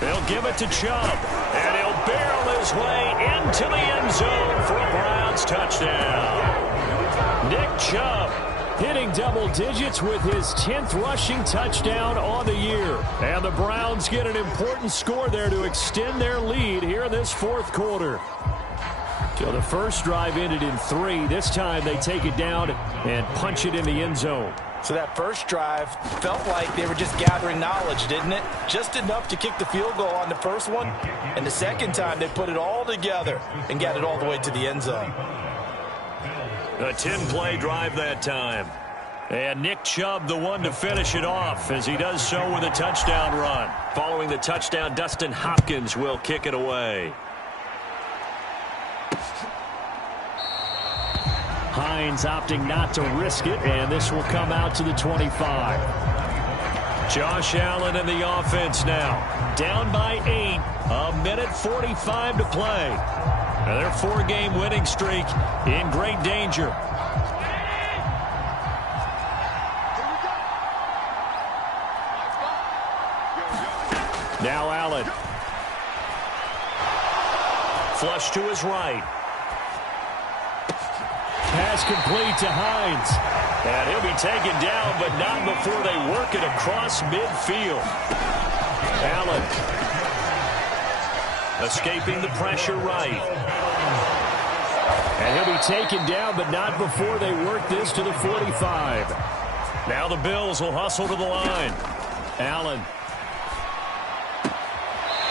They'll give it to Chubb, and he'll barrel his way into the end zone for a Browns touchdown. Nick Chubb hitting double digits with his 10th rushing touchdown on the year. And the Browns get an important score there to extend their lead here in this 4th quarter. So the first drive ended in 3. This time they take it down and punch it in the end zone. So that first drive felt like they were just gathering knowledge, didn't it? Just enough to kick the field goal on the first one. And the second time, they put it all together and got it all the way to the end zone. A 10-play drive that time. And Nick Chubb, the one to finish it off, as he does so with a touchdown run. Following the touchdown, Dustin Hopkins will kick it away. Hines opting not to risk it, and this will come out to the 25. Josh Allen in the offense now. Down by 8. A minute 45 to play. Now their 4-game winning streak in great danger. Now Allen. Flush to his right. Pass complete to Hines. And he'll be taken down, but not before they work it across midfield. Allen. Escaping the pressure right. And he'll be taken down, but not before they work this to the 45. Now the Bills will hustle to the line. Allen.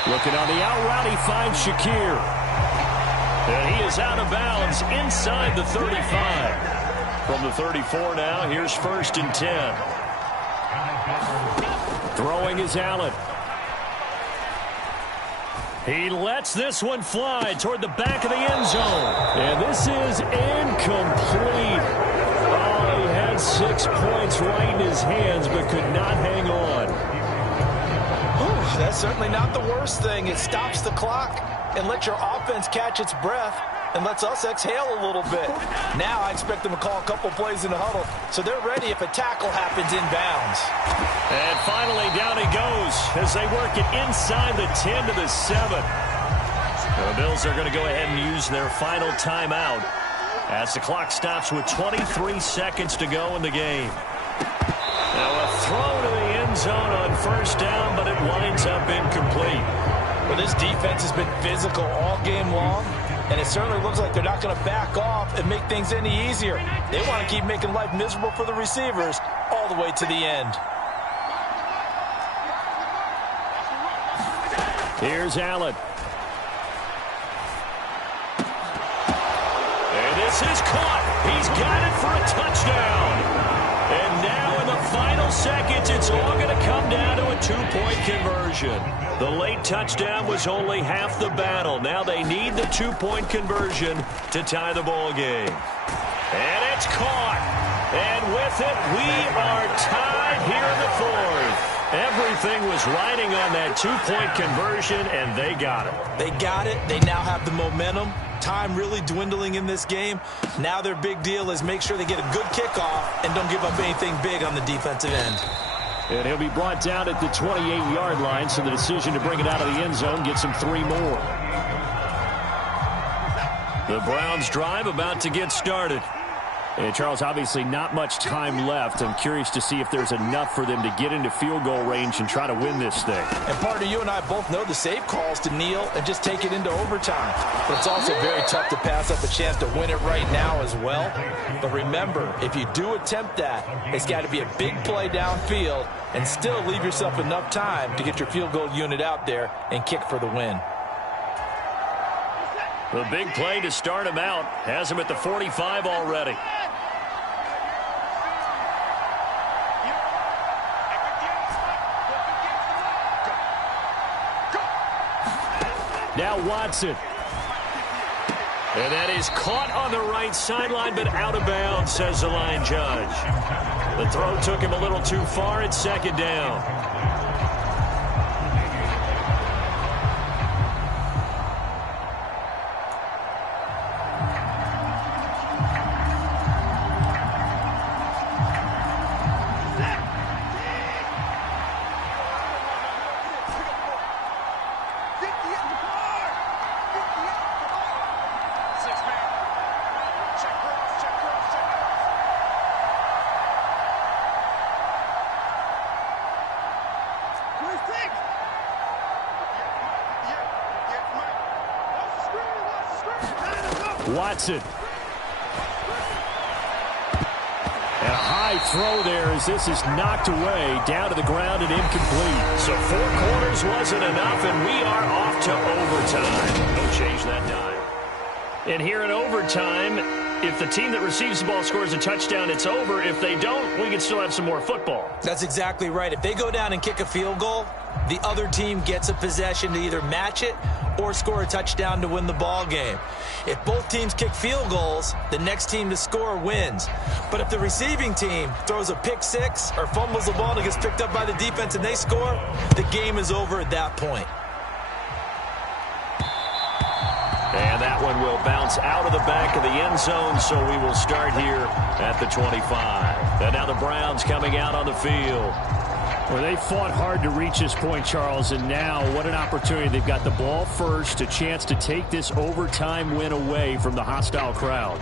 Looking on the out route, he finds Shakir. And he is out of bounds inside the 35. From the 34 now, here's 1st and 10. Throwing is Allen. He lets this one fly toward the back of the end zone. And this is incomplete. Oh, he had 6 points right in his hands, but could not hang on. Ooh, that's certainly not the worst thing. It stops the clock and lets your offense catch its breath and lets us exhale a little bit. Now I expect them to call a couple plays in the huddle, so they're ready if a tackle happens inbounds. And finally, down he goes as they work it inside the 10 to the 7. The Bills are going to go ahead and use their final timeout as the clock stops with 23 seconds to go in the game. Now a throw to the end zone on 1st down, but it winds up incomplete. Well, this defense has been physical all game long, and it certainly looks like they're not going to back off and make things any easier. They want to keep making life miserable for the receivers all the way to the end. Here's Allen. And this is caught. He's got it for a touchdown. And now in the final seconds, it's all going to come down to a 2-point conversion. The late touchdown was only half the battle. Now they need the 2-point conversion to tie the ball game. And it's caught. And with it, we are tied here in the 4th. Everything was riding on that 2-point conversion, and they got it. They got it. They now have the momentum. Time really dwindling in this game. Now their big deal is make sure they get a good kickoff and don't give up anything big on the defensive end. And he'll be brought down at the 28-yard line, so the decision to bring it out of the end zone gets him 3 more. The Browns drive about to get started. And Charles, obviously not much time left. I'm curious to see if there's enough for them to get into field goal range and try to win this thing. And partner, you and I both know the safe calls to kneel and just take it into overtime. But it's also very tough to pass up a chance to win it right now as well. But remember, if you do attempt that, it's got to be a big play downfield and still leave yourself enough time to get your field goal unit out there and kick for the win. The big play to start him out has him at the 45 already. Now Watson. And that is caught on the right sideline, but out of bounds, says the line judge. The throw took him a little too far. It's 2nd down. Watson. And a high throw there as this is knocked away, down to the ground and incomplete. So 4 quarters wasn't enough, and we are off to overtime. Don't change that dime. And here in overtime, if the team that receives the ball scores a touchdown, it's over. If they don't, we can still have some more football. That's exactly right. If they go down and kick a field goal, the other team gets a possession to either match it or score a touchdown to win the ball game. If both teams kick field goals, the next team to score wins. But if the receiving team throws a pick six or fumbles the ball and it gets picked up by the defense and they score, the game is over at that point. And that one will bounce out of the back of the end zone, so we will start here at the 25. And now the Browns coming out on the field. Well, they fought hard to reach this point, Charles, and now what an opportunity. They've got the ball first, a chance to take this overtime win away from the hostile crowd.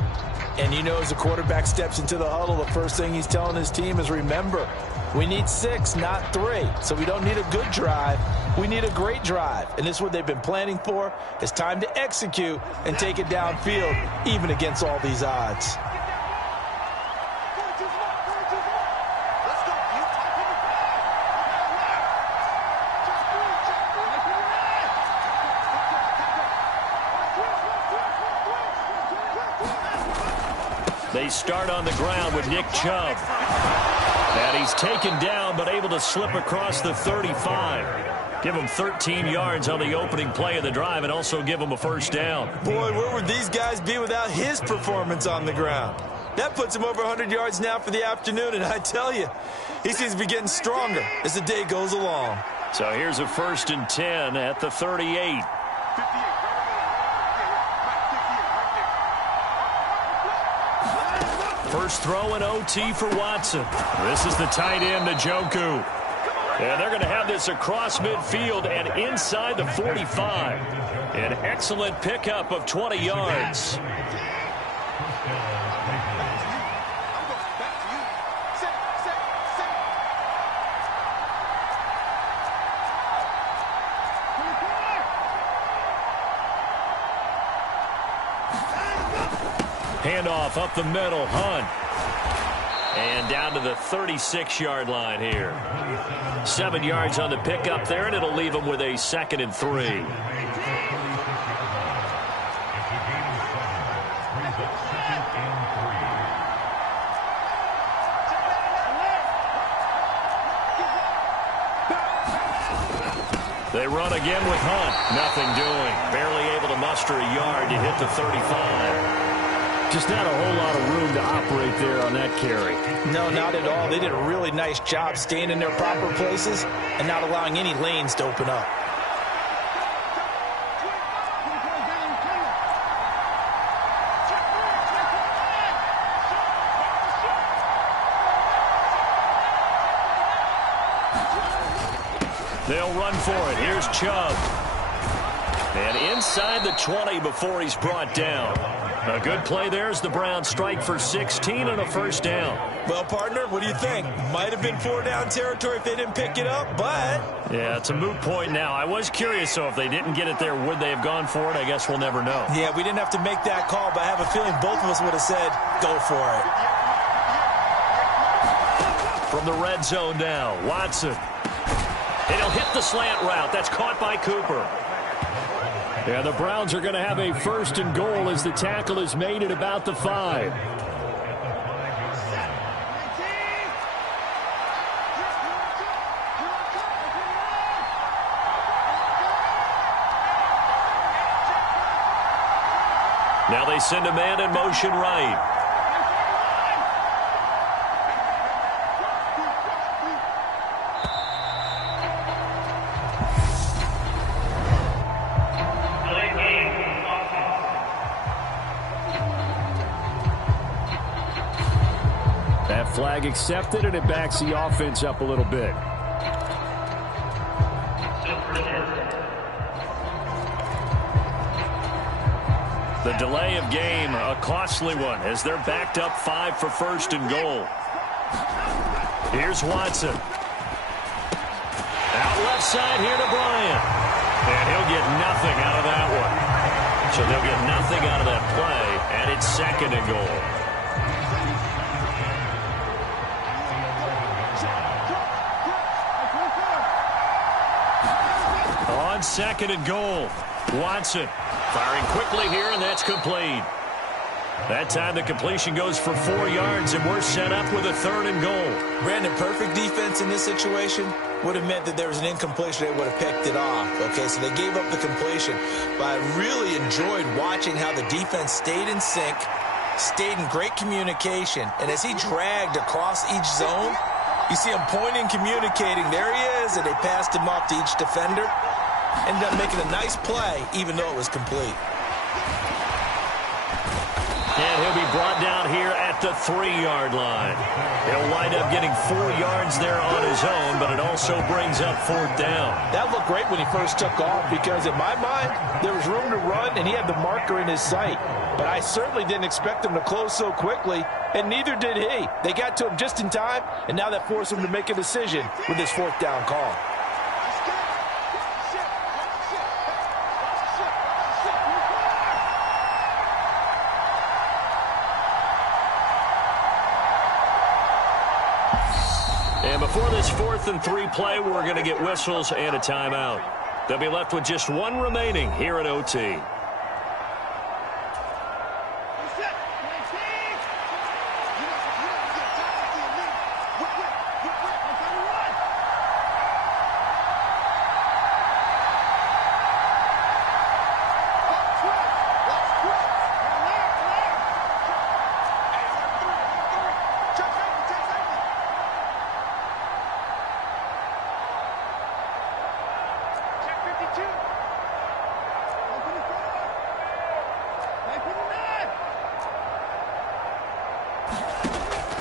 And you know, as the quarterback steps into the huddle, the first thing he's telling his team is, remember, we need 6, not 3. So we don't need a good drive. We need a great drive. And this is what they've been planning for. It's time to execute and take it downfield, even against all these odds. They start on the ground with Nick Chubb. And he's taken down, but able to slip across the 35. Give him 13 yards on the opening play of the drive and also give him a first down. Boy, where would these guys be without his performance on the ground? That puts him over 100 yards now for the afternoon, and I tell you, he seems to be getting stronger as the day goes along. So here's a 1st and 10 at the 38. First throw in OT for Watson. This is the tight end, Njoku. And they're going to have this across midfield and inside the 45. An excellent pickup of 20 yards. Handoff up the middle, Hunt. And down to the 36-yard line here. 7 yards on the pickup there, and it'll leave them with a 2nd and 3. They run again with Hunt. Nothing doing. Barely able to muster a yard to hit the 35. Just not a whole lot of room to operate there on that carry. No, not at all. They did a really nice job staying in their proper places and not allowing any lanes to open up. They'll run for it. Here's Chubb. And inside the 20 before he's brought down. A good play there as the Browns strike for 16 and a first down. Well, partner, what do you think? Might have been 4-down territory if they didn't pick it up, but... Yeah, it's a moot point now. I was curious, so if they didn't get it there, would they have gone for it? I guess we'll never know. Yeah, we didn't have to make that call, but I have a feeling both of us would have said, go for it. From the red zone now, Watson. And he'll hit the slant route. That's caught by Cooper. Yeah, the Browns are going to have a 1st and goal as the tackle is made at about the 5. Now they send a man in motion right. Flag accepted, and it backs the offense up a little bit. The delay of game, a costly one, as they're backed up 5 for 1st and goal. Here's Watson. Out left side here to Bryant. And he'll get nothing out of that one. So they'll get nothing out of that play, and it's 2nd and goal. On 2nd and goal, Watson firing quickly here, and that's complete. That time the completion goes for 4 yards, and we're set up with a 3rd and goal. Brandon, perfect defense in this situation would have meant that there was an incompletion. They would have picked it off. Okay, so they gave up the completion. But I really enjoyed watching how the defense stayed in sync, stayed in great communication. And as he dragged across each zone, you see him pointing, communicating. There he is, and they passed him off to each defender. Ended up making a nice play, even though it was complete. And he'll be brought down here at the 3-yard line. He'll wind up getting 4 yards there on his own, but it also brings up 4th down. That looked great when he first took off because, in my mind, there was room to run, and he had the marker in his sight. But I certainly didn't expect him to close so quickly, and neither did he. They got to him just in time, and now that forced him to make a decision with his 4th down call. And before this 4th and 3 play, we're going to get whistles and a timeout. They'll be left with just 1 remaining here at OT.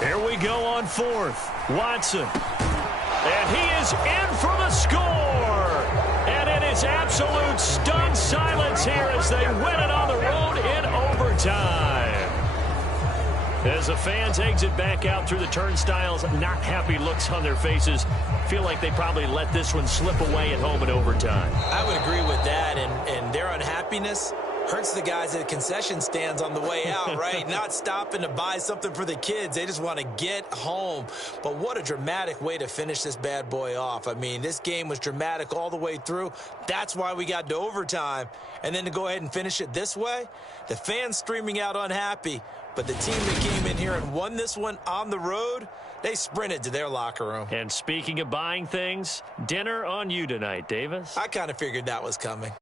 Here we go on 4th. Watson. And he is in for the score. And it is absolute stunned silence here as they win it on the road in overtime. As the fans exit back out through the turnstiles, not happy looks on their faces. Feel like they probably let this one slip away at home in overtime. I would agree with that, and their unhappiness hurts the guys at concession stands on the way out, right? Not stopping to buy something for the kids. They just want to get home. But what a dramatic way to finish this bad boy off. I mean, this game was dramatic all the way through. That's why we got to overtime. And then to go ahead and finish it this way, the fans streaming out unhappy. But the team that came in here and won this one on the road, they sprinted to their locker room. And speaking of buying things, dinner on you tonight, Davis. I kind of figured that was coming.